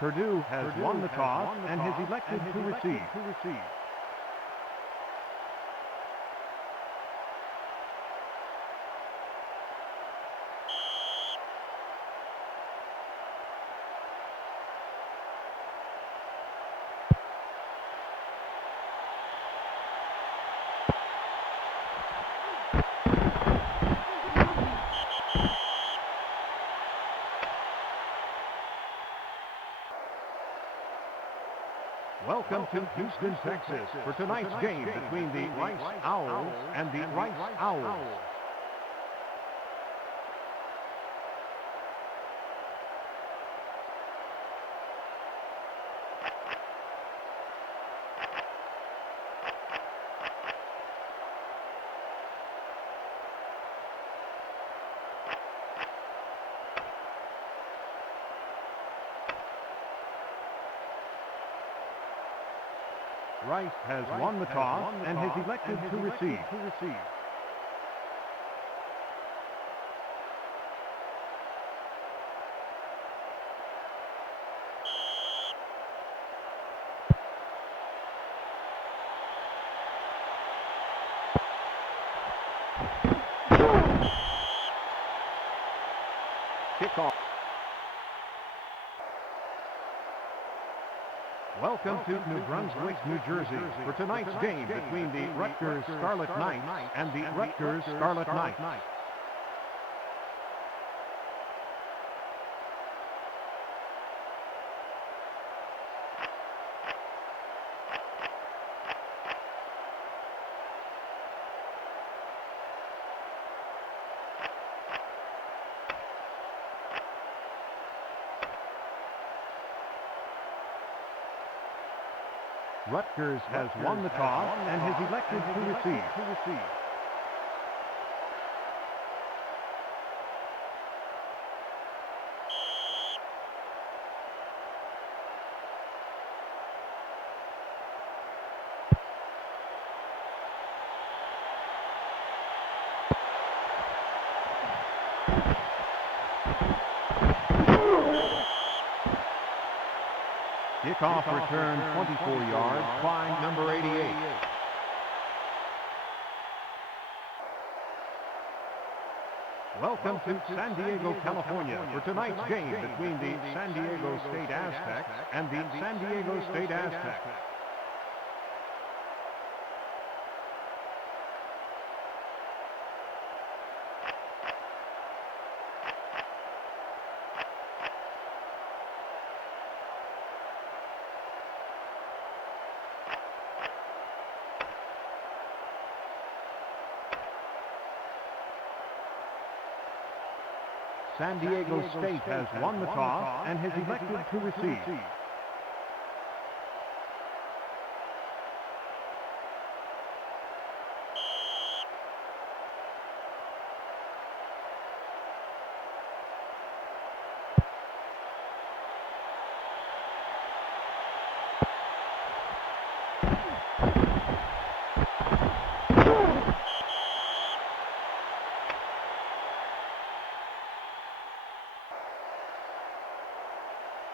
Purdue has won the toss and has elected to receive. Welcome to Houston, Texas, for tonight's game between the Rice Owls and the Rice Owls. Rice has won the toss and has elected to receive. Kickoff. Welcome to New Brunswick, New Jersey, for tonight's game between the Rutgers Scarlet Knights and the Rutgers Scarlet Knights. Rutgers has won the toss and has elected to receive. Kickoff return 24 yards by number 88. Welcome to San Diego, California, for tonight's game between the San Diego State Aztecs and the San Diego State Aztecs. San Diego State has won the toss and has elected to receive.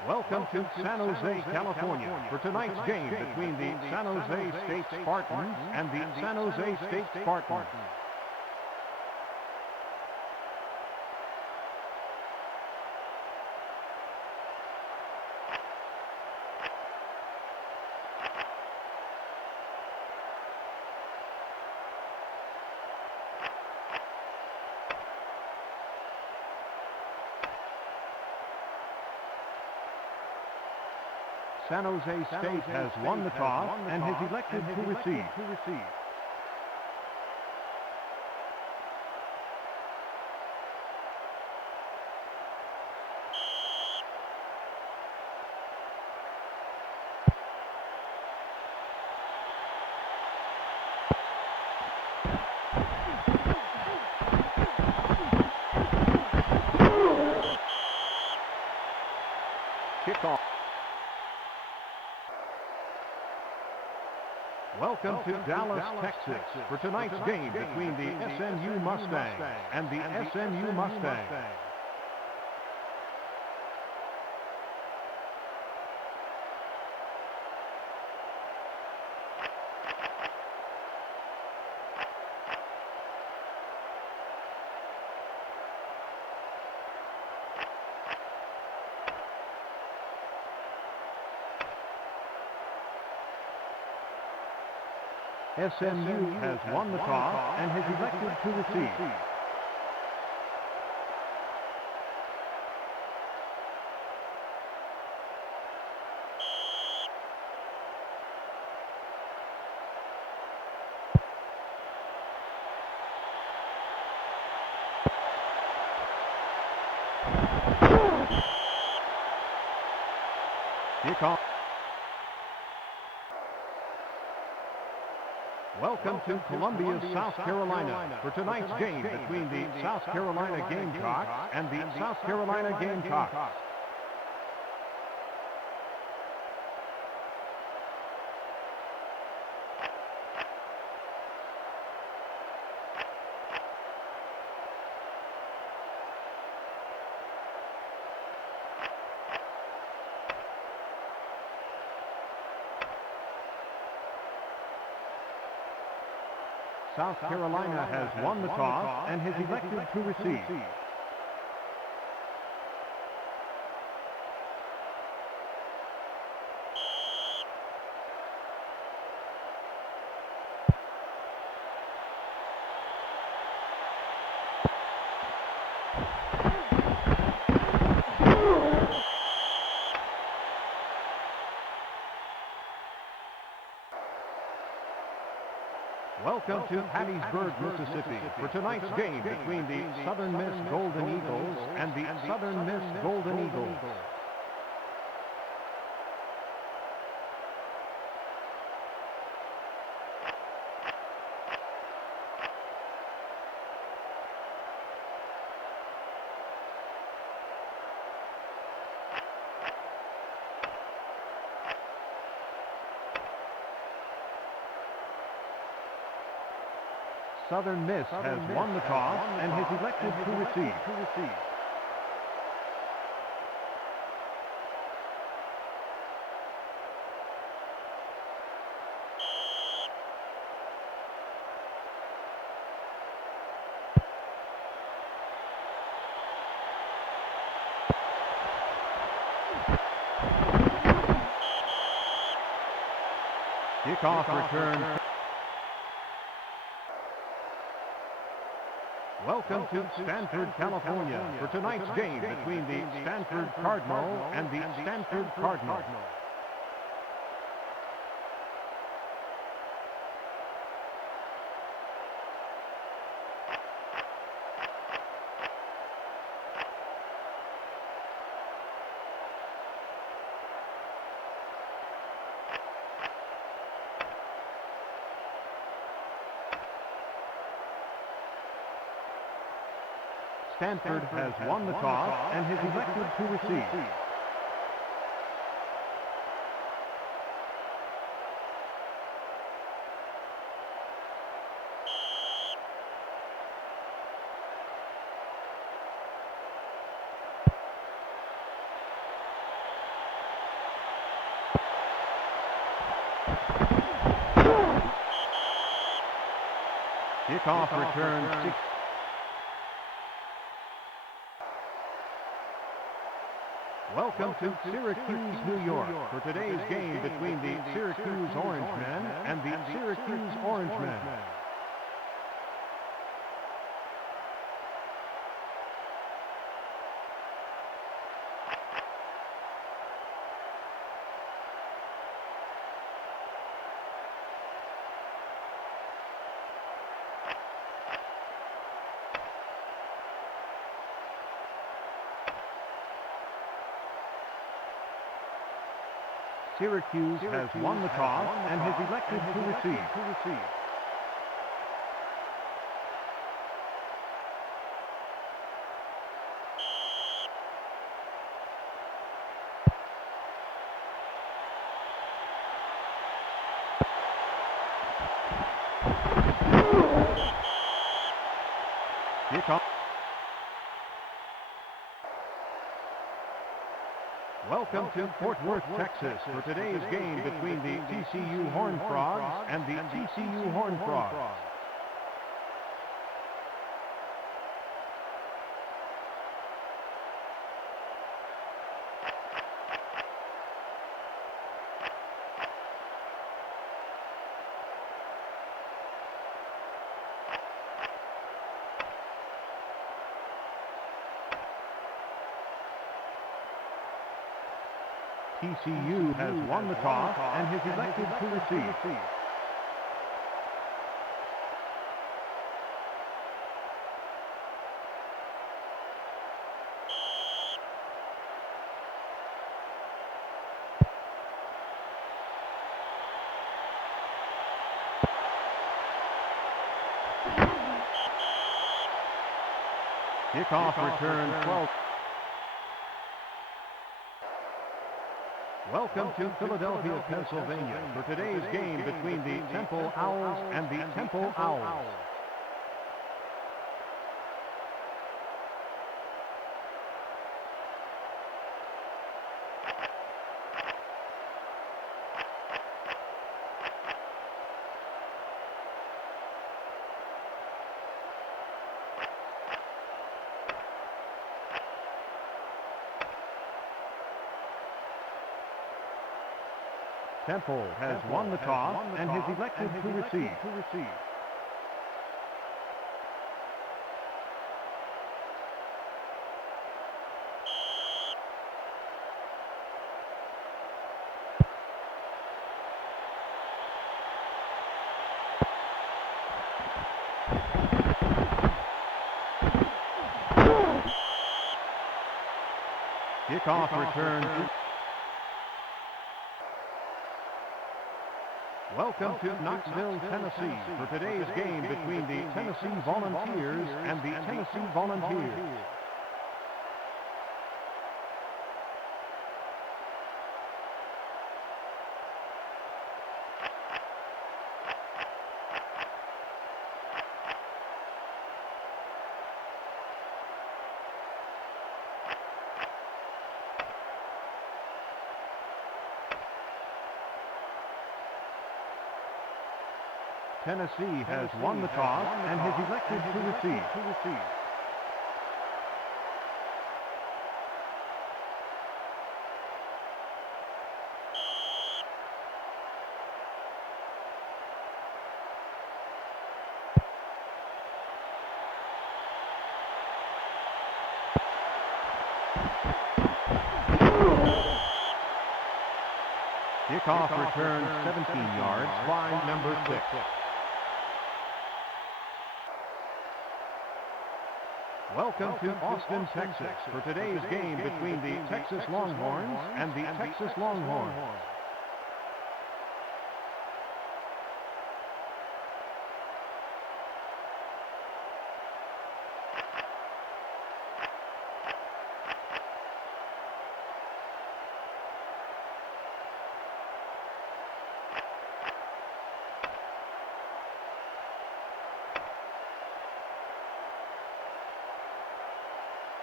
Welcome to San Jose, California, for tonight's game between the San Jose State Spartans and the San Jose State Spartans. San Jose State has won the toss and has elected to receive. Kickoff. Welcome to Dallas, Texas, for tonight's game between the SMU Mustangs and the SMU Mustangs. SMU has won the toss and has elected to receive. Kickoff. Welcome to Columbia, South Carolina, for tonight's game between the South Carolina Gamecocks and the South Carolina Gamecocks. South Carolina has won the toss and has elected to receive. Welcome to Hattiesburg, Mississippi, for tonight's game between the Southern Miss Golden Eagles and the Southern Miss Golden Eagles. Southern Miss has won the toss and has elected to receive. Kickoff return. Welcome to Stanford, California, for tonight's game between the Stanford Cardinal and the Stanford Cardinal. Stanford has won the toss and has elected to receive. Kickoff return. Welcome to Syracuse, New York, for today's game between the Syracuse Orangemen and the Syracuse Orangemen. Syracuse has won the toss and has elected to receive. Kickoff. Welcome to Fort Worth, Texas, for today's game between the TCU Horned Frogs and the TCU Horned Frogs. TCU has won the toss and has elected to receive. Kickoff return 12. Welcome to Philadelphia, Pennsylvania, for today's game between the Temple Owls and the Temple Owls. Temple has won the toss and has elected to receive. Kickoff return. Welcome to Knoxville, Tennessee for today's game between the Tennessee Volunteers and the Tennessee Volunteers. Tennessee has won the toss and has elected to receive. Kickoff return 17 yards by number 6. Welcome to Austin, Texas for today's game between the Texas Longhorns and the Texas Longhorns.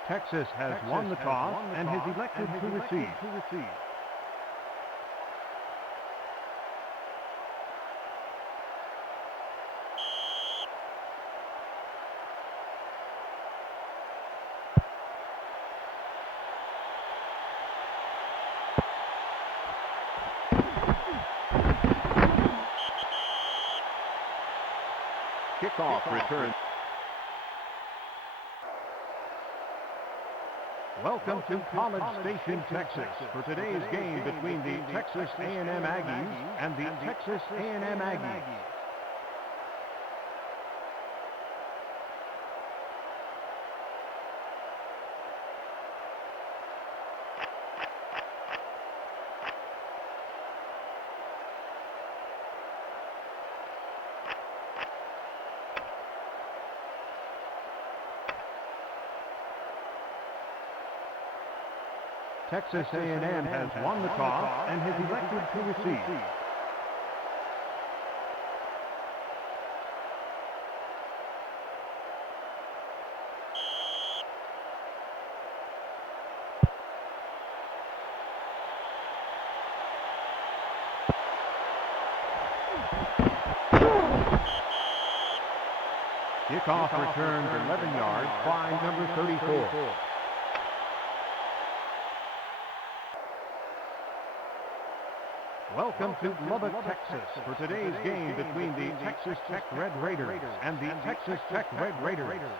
Texas has won the toss and has elected to receive. Kickoff return. Welcome to College Station, Texas for today's game between the Texas A&M Aggies and the Texas A&M Aggies. Texas A&M has won the toss and has elected to receive. Kickoff return for 11 yards by number 34. Welcome to Lubbock, Texas for today's game between the Texas Tech Red Raiders and the Texas Tech Red Raiders.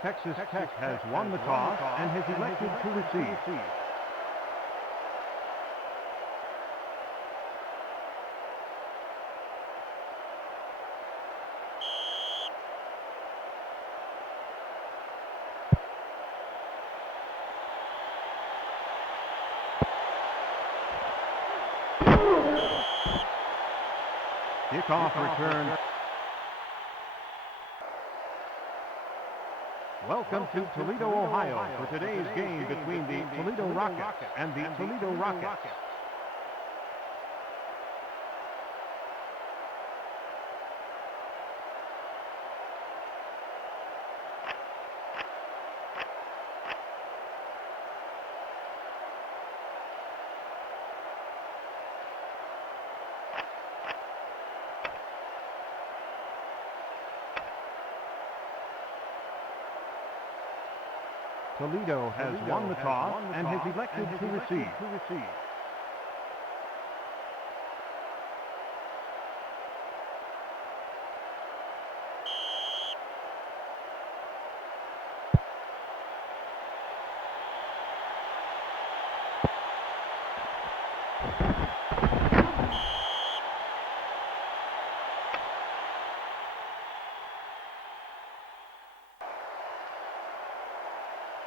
Texas Tech has won the toss and has elected to receive. Kickoff return. Welcome to Toledo, Ohio for today's game between the Toledo Rockets and the Toledo Rockets. Toledo has won the toss and has elected to receive.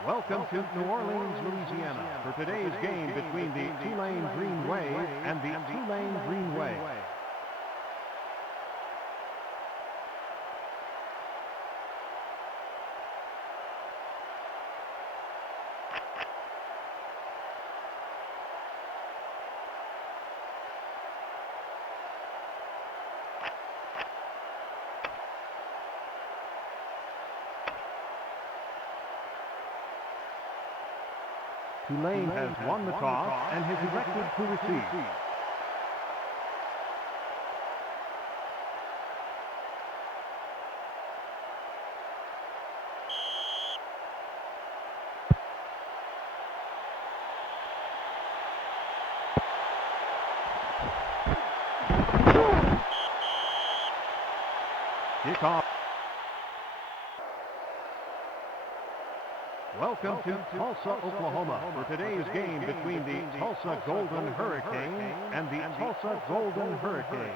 Welcome to New Orleans, Louisiana, for today's game between the Tulane Green Wave and the Tulane Green Wave. Tulane has won the toss and has elected to receive. Kickoff. Welcome to Tulsa, Oklahoma, for today's game between the Tulsa Golden Hurricane and the Tulsa Golden Hurricane.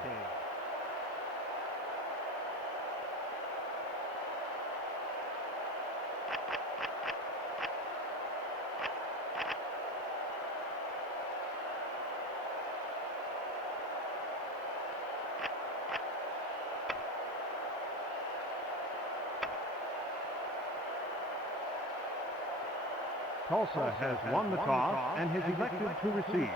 Tulsa has won the toss and has elected to receive.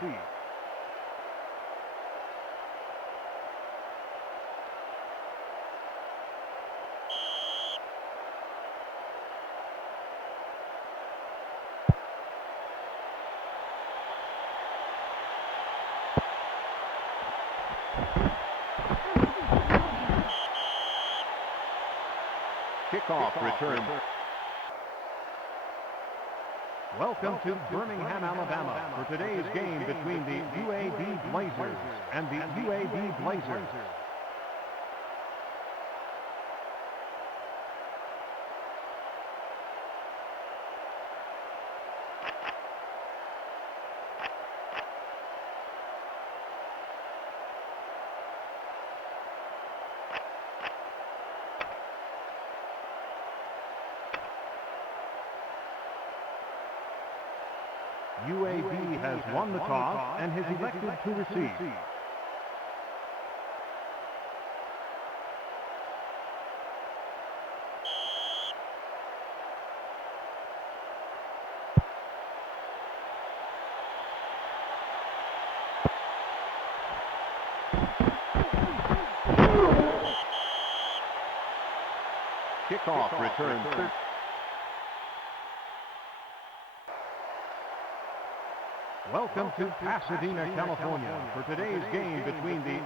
Kickoff return. Welcome to Birmingham, Alabama, for today's game between the UAB Blazers and the UAB Blazers. UAB has won the toss and has elected to receive. Kickoff return. Welcome to Pasadena, California, for today's game between the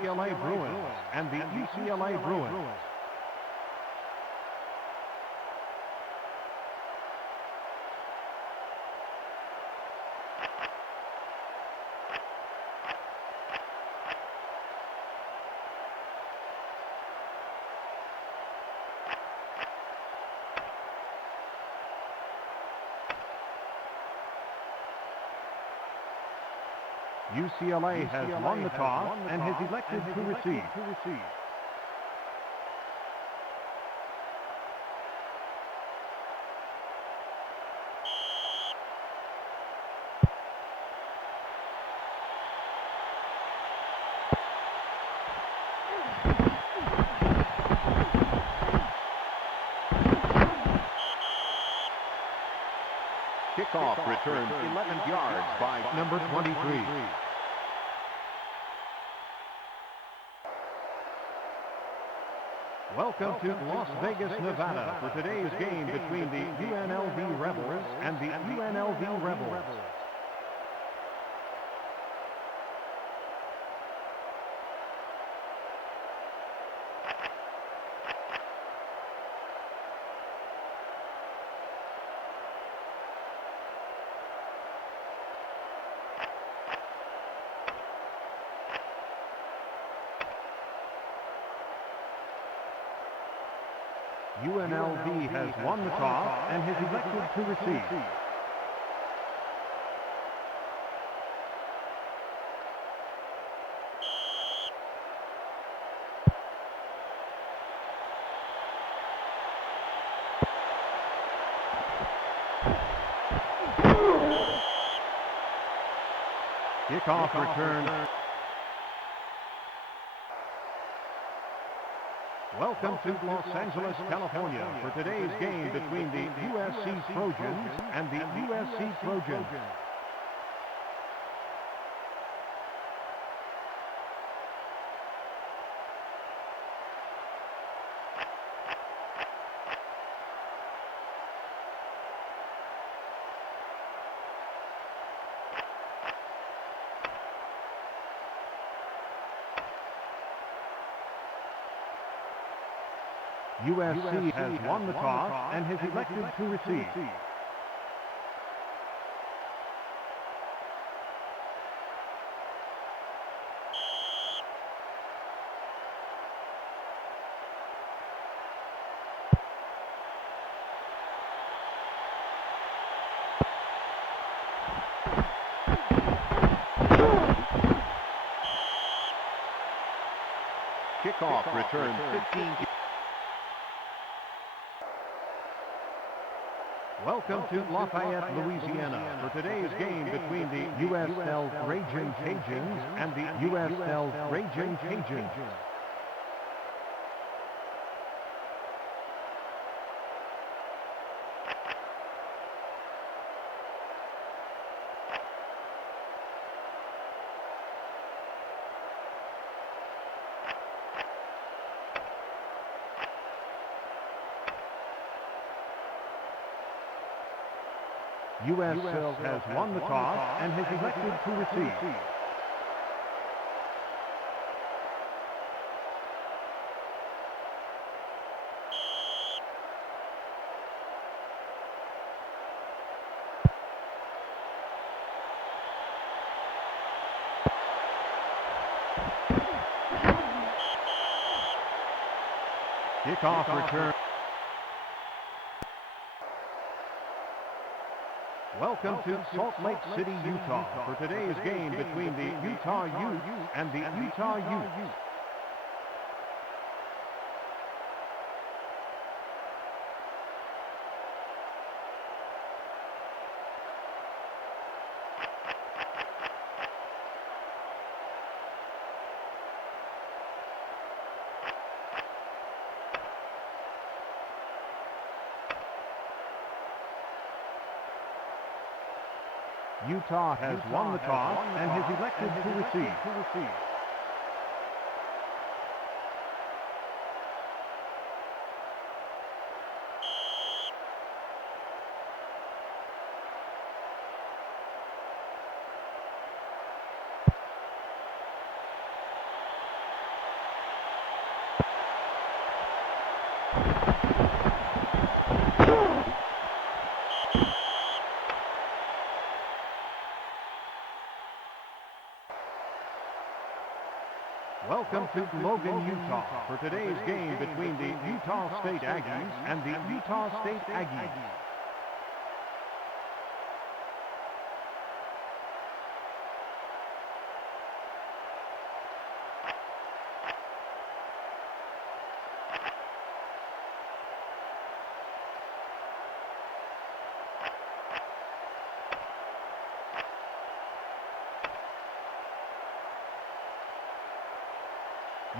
UCLA Bruins and the UCLA Bruins. UCLA has won the toss and has elected to receive. Kickoff returns 11 yards by number 23. Welcome to Las Vegas, Nevada, for today's game between the UNLV Rebels and the UNLV Rebels. UNLV has won the toss and has elected to receive. Kickoff return. Welcome to Los Angeles, California for today's game between the USC Trojans and the USC Trojans. USC has won the toss and has elected to receive. Kickoff return 15. Welcome to Lafayette, Louisiana for today's game between the USL Raging Cajuns and the USL Raging Cajuns. USL has won the toss and has elected to receive. Kickoff return. Welcome to Salt Lake City, Utah for today's game between the Utah Utes and the Utah Utes. Utah has won the toss and has elected to receive. Welcome to Logan, Utah for today's game between the Utah State Aggies and the Utah State Aggies.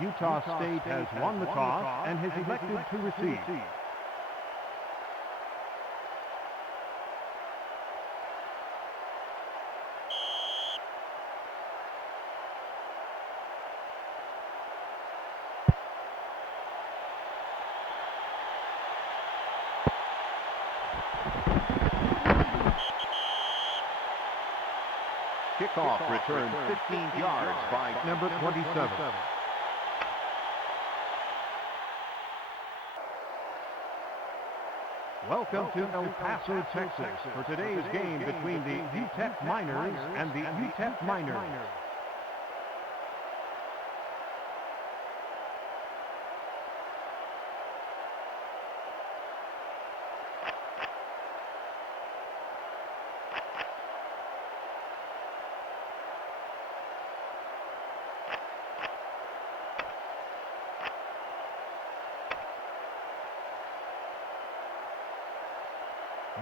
Utah State has won the toss and has elected to receive. Kickoff return 15 yards by number 27. Welcome to El Paso, Texas for today's game between the UTEP Miners and the UTEP Miners.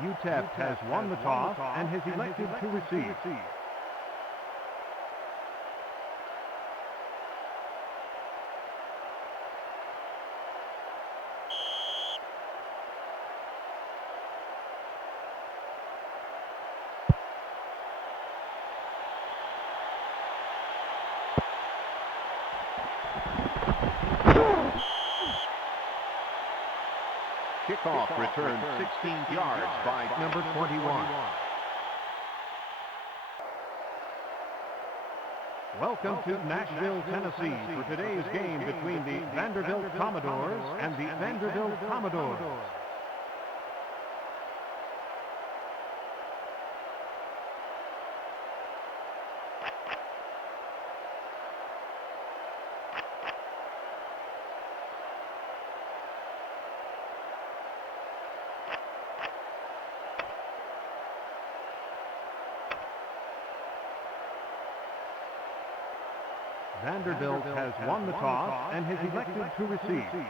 UTEP has won the toss and has elected to receive. Kickoff returned 16 yards by number 21. Welcome to Nashville, Tennessee for today's game between the Vanderbilt Commodores and the Vanderbilt Commodores. Vanderbilt has won the toss and has elected to receive.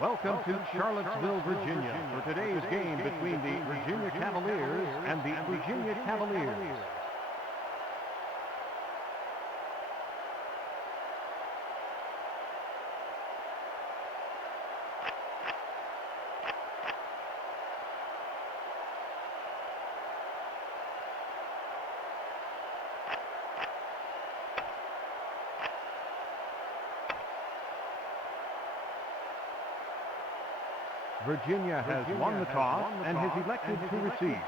Welcome to Charlottesville, Virginia for today's game between the Virginia Cavaliers and the Virginia Cavaliers. Virginia has won the toss and has elected to receive.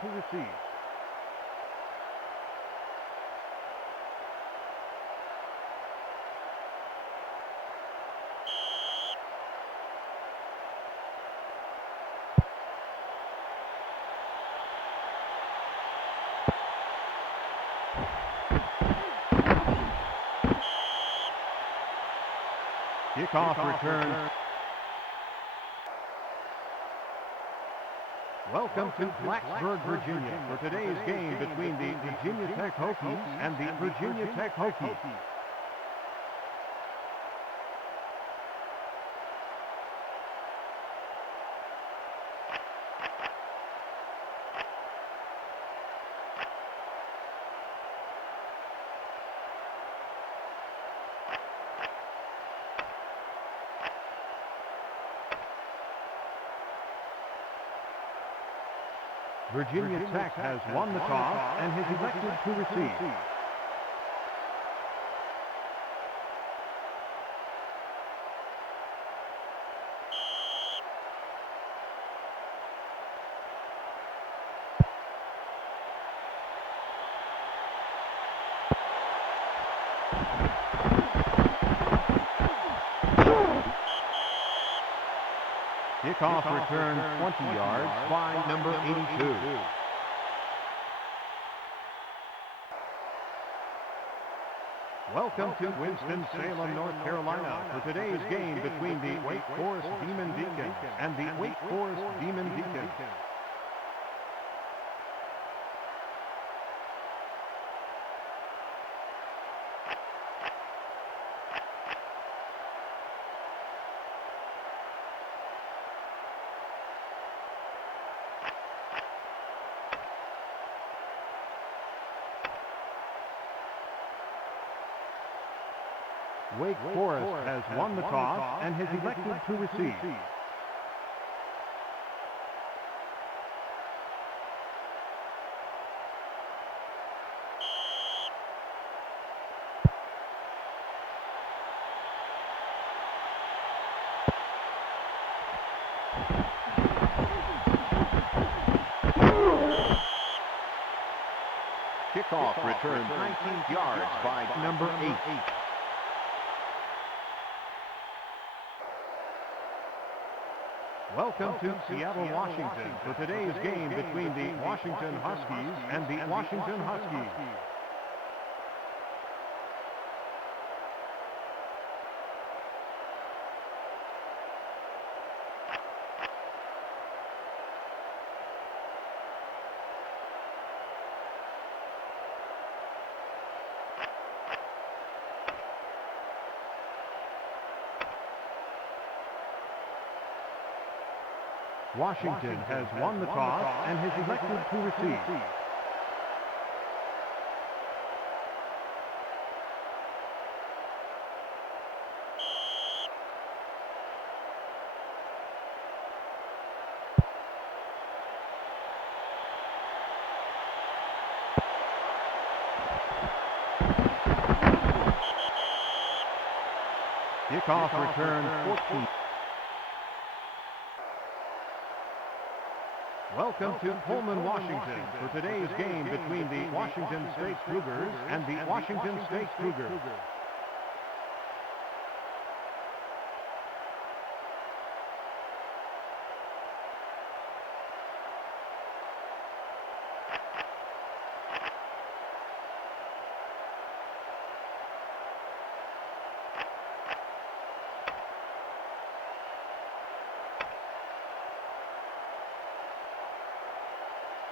Kickoff return. Welcome to Blacksburg, Virginia for today's game between the Virginia Tech Hokies and the Virginia Tech Hokies. Virginia Tech has won the toss and has elected to receive. Kickoff return 20 yards by number 82. Welcome to Winston-Salem, North Carolina for today's game between the Wake Forest Demon Deacons and the Wake Forest Demon Deacons. Wake Forest has won the toss and has elected to receive. Kickoff returned 19 yards by number 8. Welcome to Seattle, Washington for today's game between the Washington Huskies and the Washington Huskies. Washington has won the toss and has elected to receive. Kickoff return 14. Welcome to Pullman, Washington for today's game between the Washington State Cougars and the Washington State Cougars.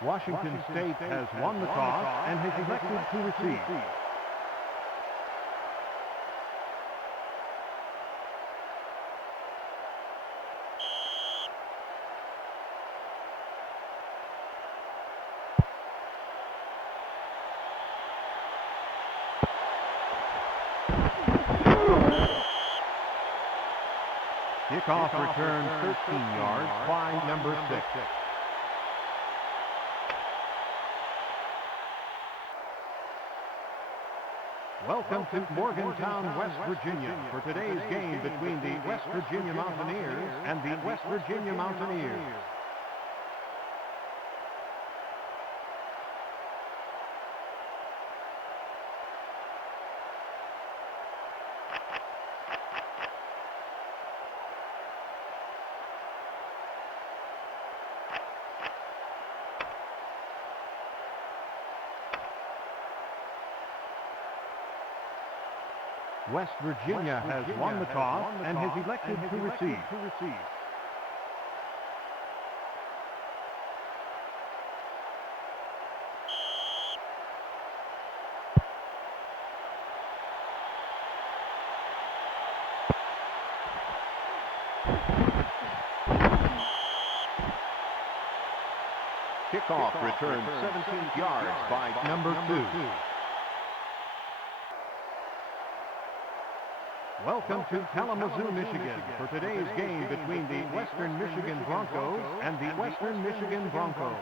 Washington State has won the toss and has elected to receive. Kickoff return 13 yards by number 6. Welcome to Morgantown, West Virginia for today's game between the West Virginia Mountaineers and the West Virginia Mountaineers. West Virginia has won the toss and has elected to receive. Kickoff return 17 yards by number 2. Welcome to Kalamazoo, Michigan for today's game between the Western Michigan Broncos and the Western Michigan Broncos.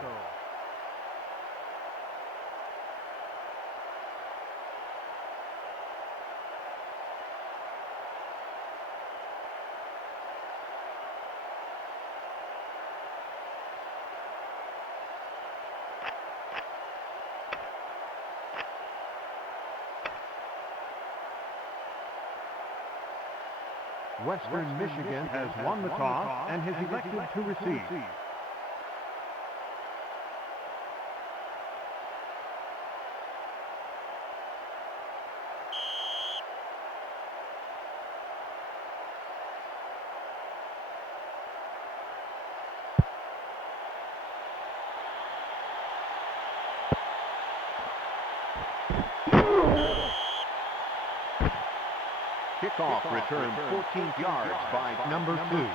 Western Michigan has won the toss and has elected to receive. Kickoff return 14 yards by number 2.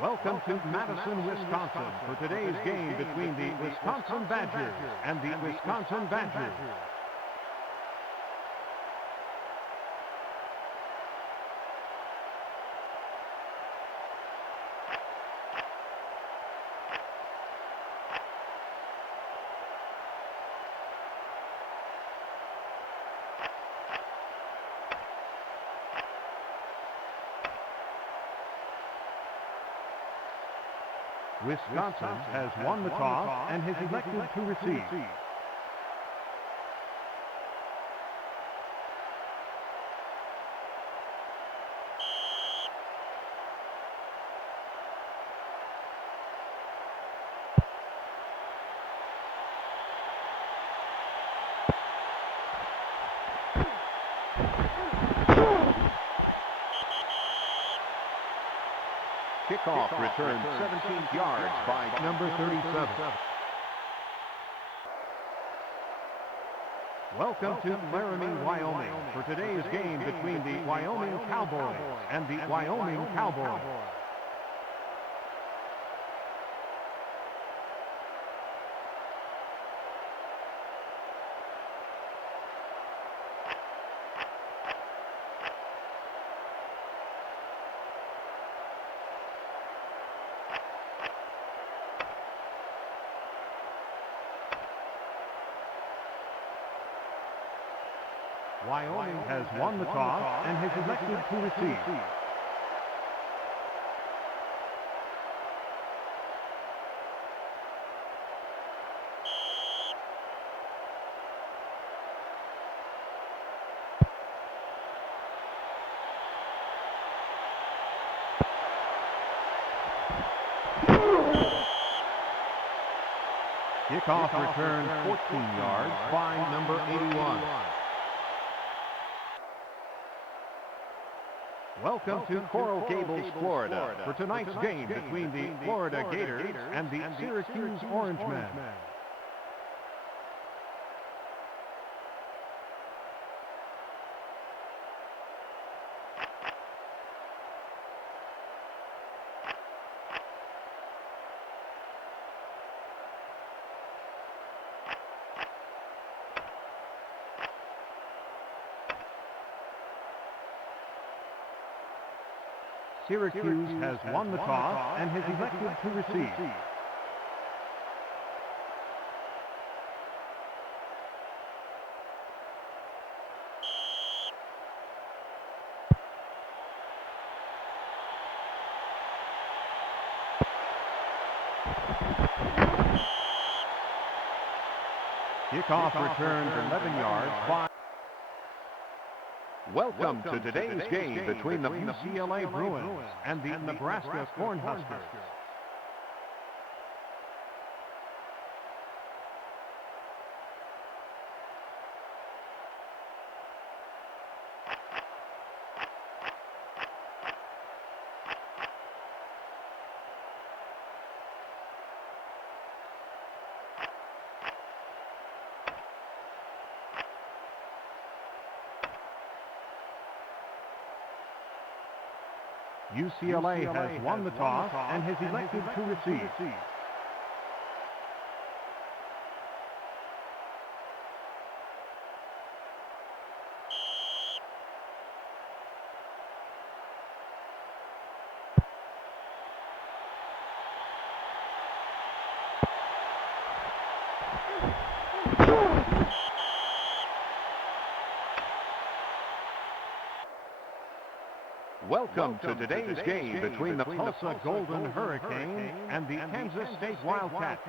Welcome to Madison, Wisconsin for today's game between the Wisconsin Badgers and the Wisconsin Badgers. Wisconsin has won the toss and has elected to receive. Kickoff return 17 yards by number 37. Welcome to Laramie, Wyoming, for today's game between the Wyoming Cowboys and the Wyoming Cowboys. Wyoming has won the toss and has elected to receive. Kickoff return 14 yards by number 81. Welcome to Coral Gables, Florida, for tonight's game between the Florida Gators and the Syracuse Orangemen. Syracuse has won the toss and has elected to receive. Kickoff return for 11 yards by... Welcome to today's game between the UCLA Bruins and the Nebraska Cornhuskers. UCLA has won the toss and has elected to receive. Welcome to today's game between the Tulsa Golden Hurricane and the Kansas State Wildcats.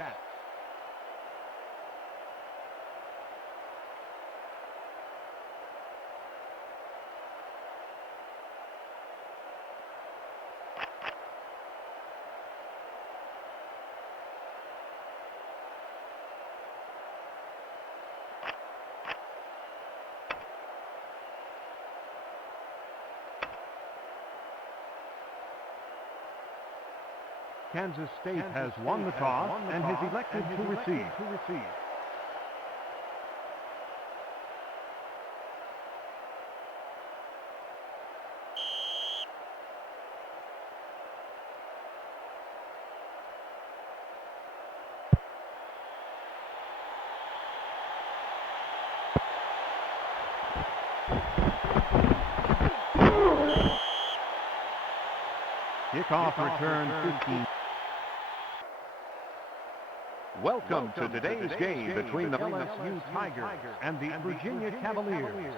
Kansas State has won the toss and has elected to receive. Kickoff return 15. Welcome to today's game between the LSU Tigers and the Virginia Cavaliers.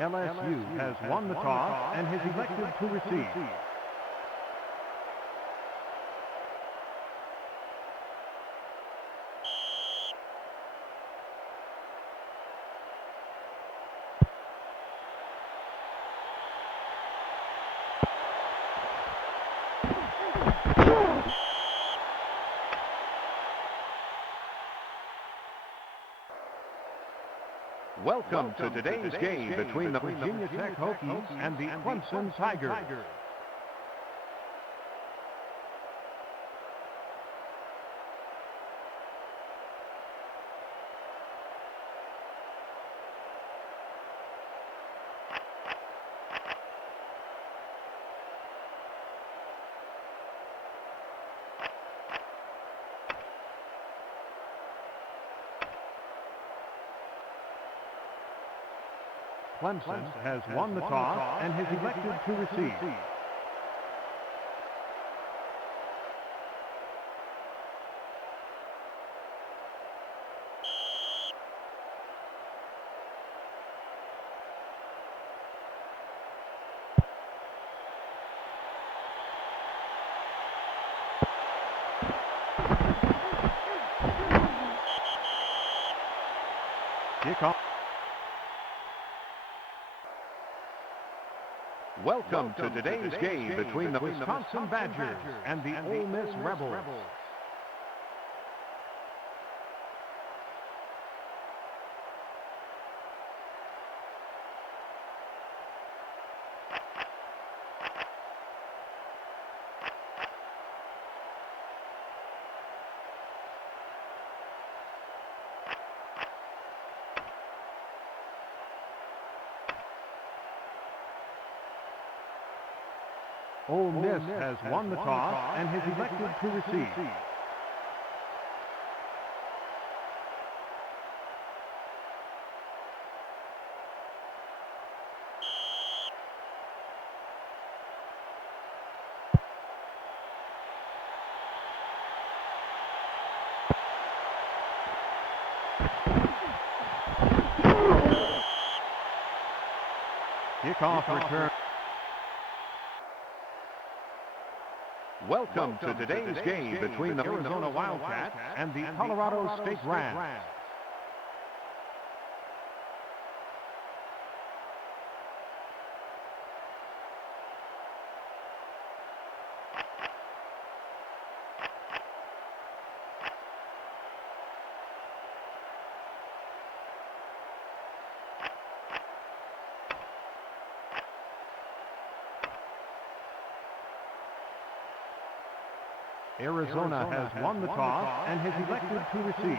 LSU has won the toss and has elected to receive. Welcome to today's game between the Virginia Tech Hokies and the Clemson Tigers. Clemson has won the toss and has elected to receive. Kickoff. Welcome to today's game between the Wisconsin Badgers and the Ole Miss Rebels. Ole Miss has won the toss and has elected to receive. Kickoff return. Welcome to today's game between the Arizona Wildcats and the Colorado State Rams. Arizona has won the toss and has elected to receive.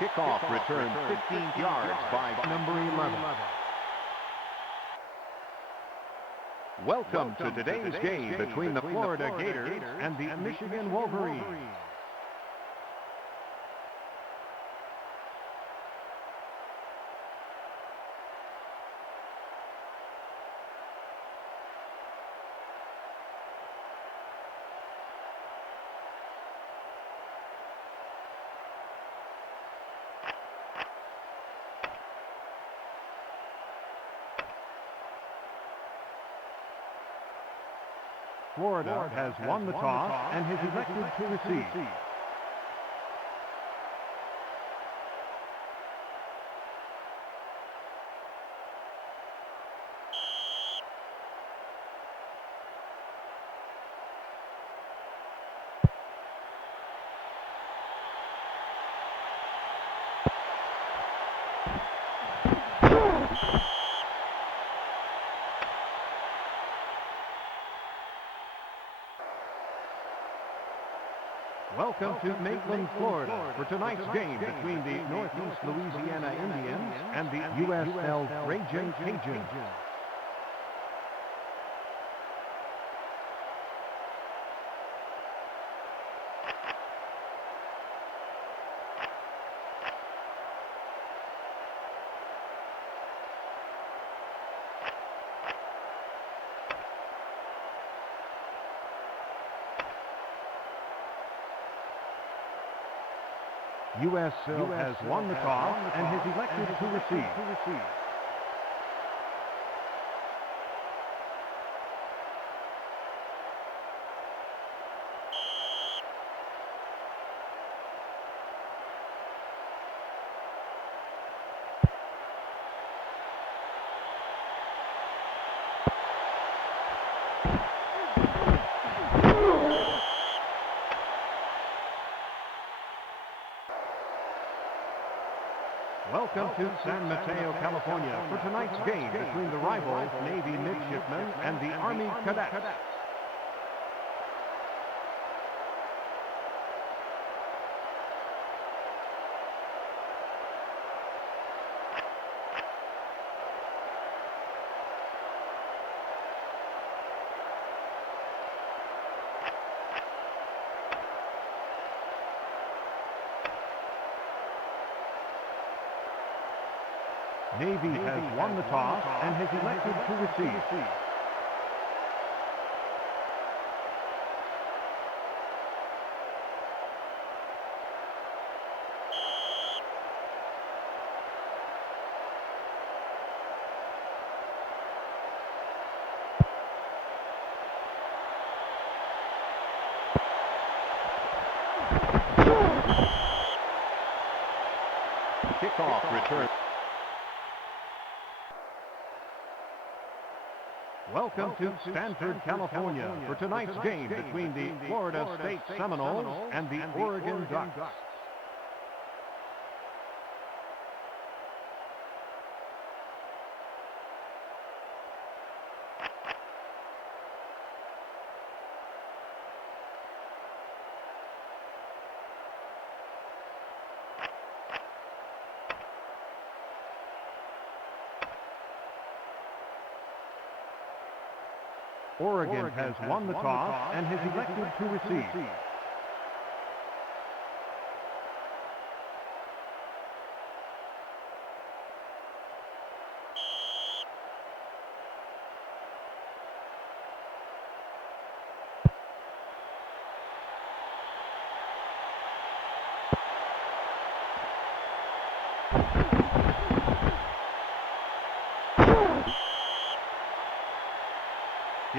Kickoff returned 15 yards by number 11. Welcome to today's game between the Florida Gators and the Michigan Wolverines. Florida has won the toss and has elected to receive. Welcome to Maitland, Florida, for tonight's game between the Northeast Louisiana Indians and the USL Raging Cajuns. USL has won the toss and has elected to receive. Welcome to San Mateo, California for tonight's game between the rival Navy Midshipmen and the Army Cadets. Navy has won the toss and has elected to receive. Kickoff return. Welcome to Stanford, California for tonight's game between the Florida State Seminoles and the Oregon Ducks. Oregon has won the toss and has elected to receive.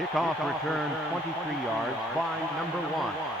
Kickoff return 23 yards by number 1.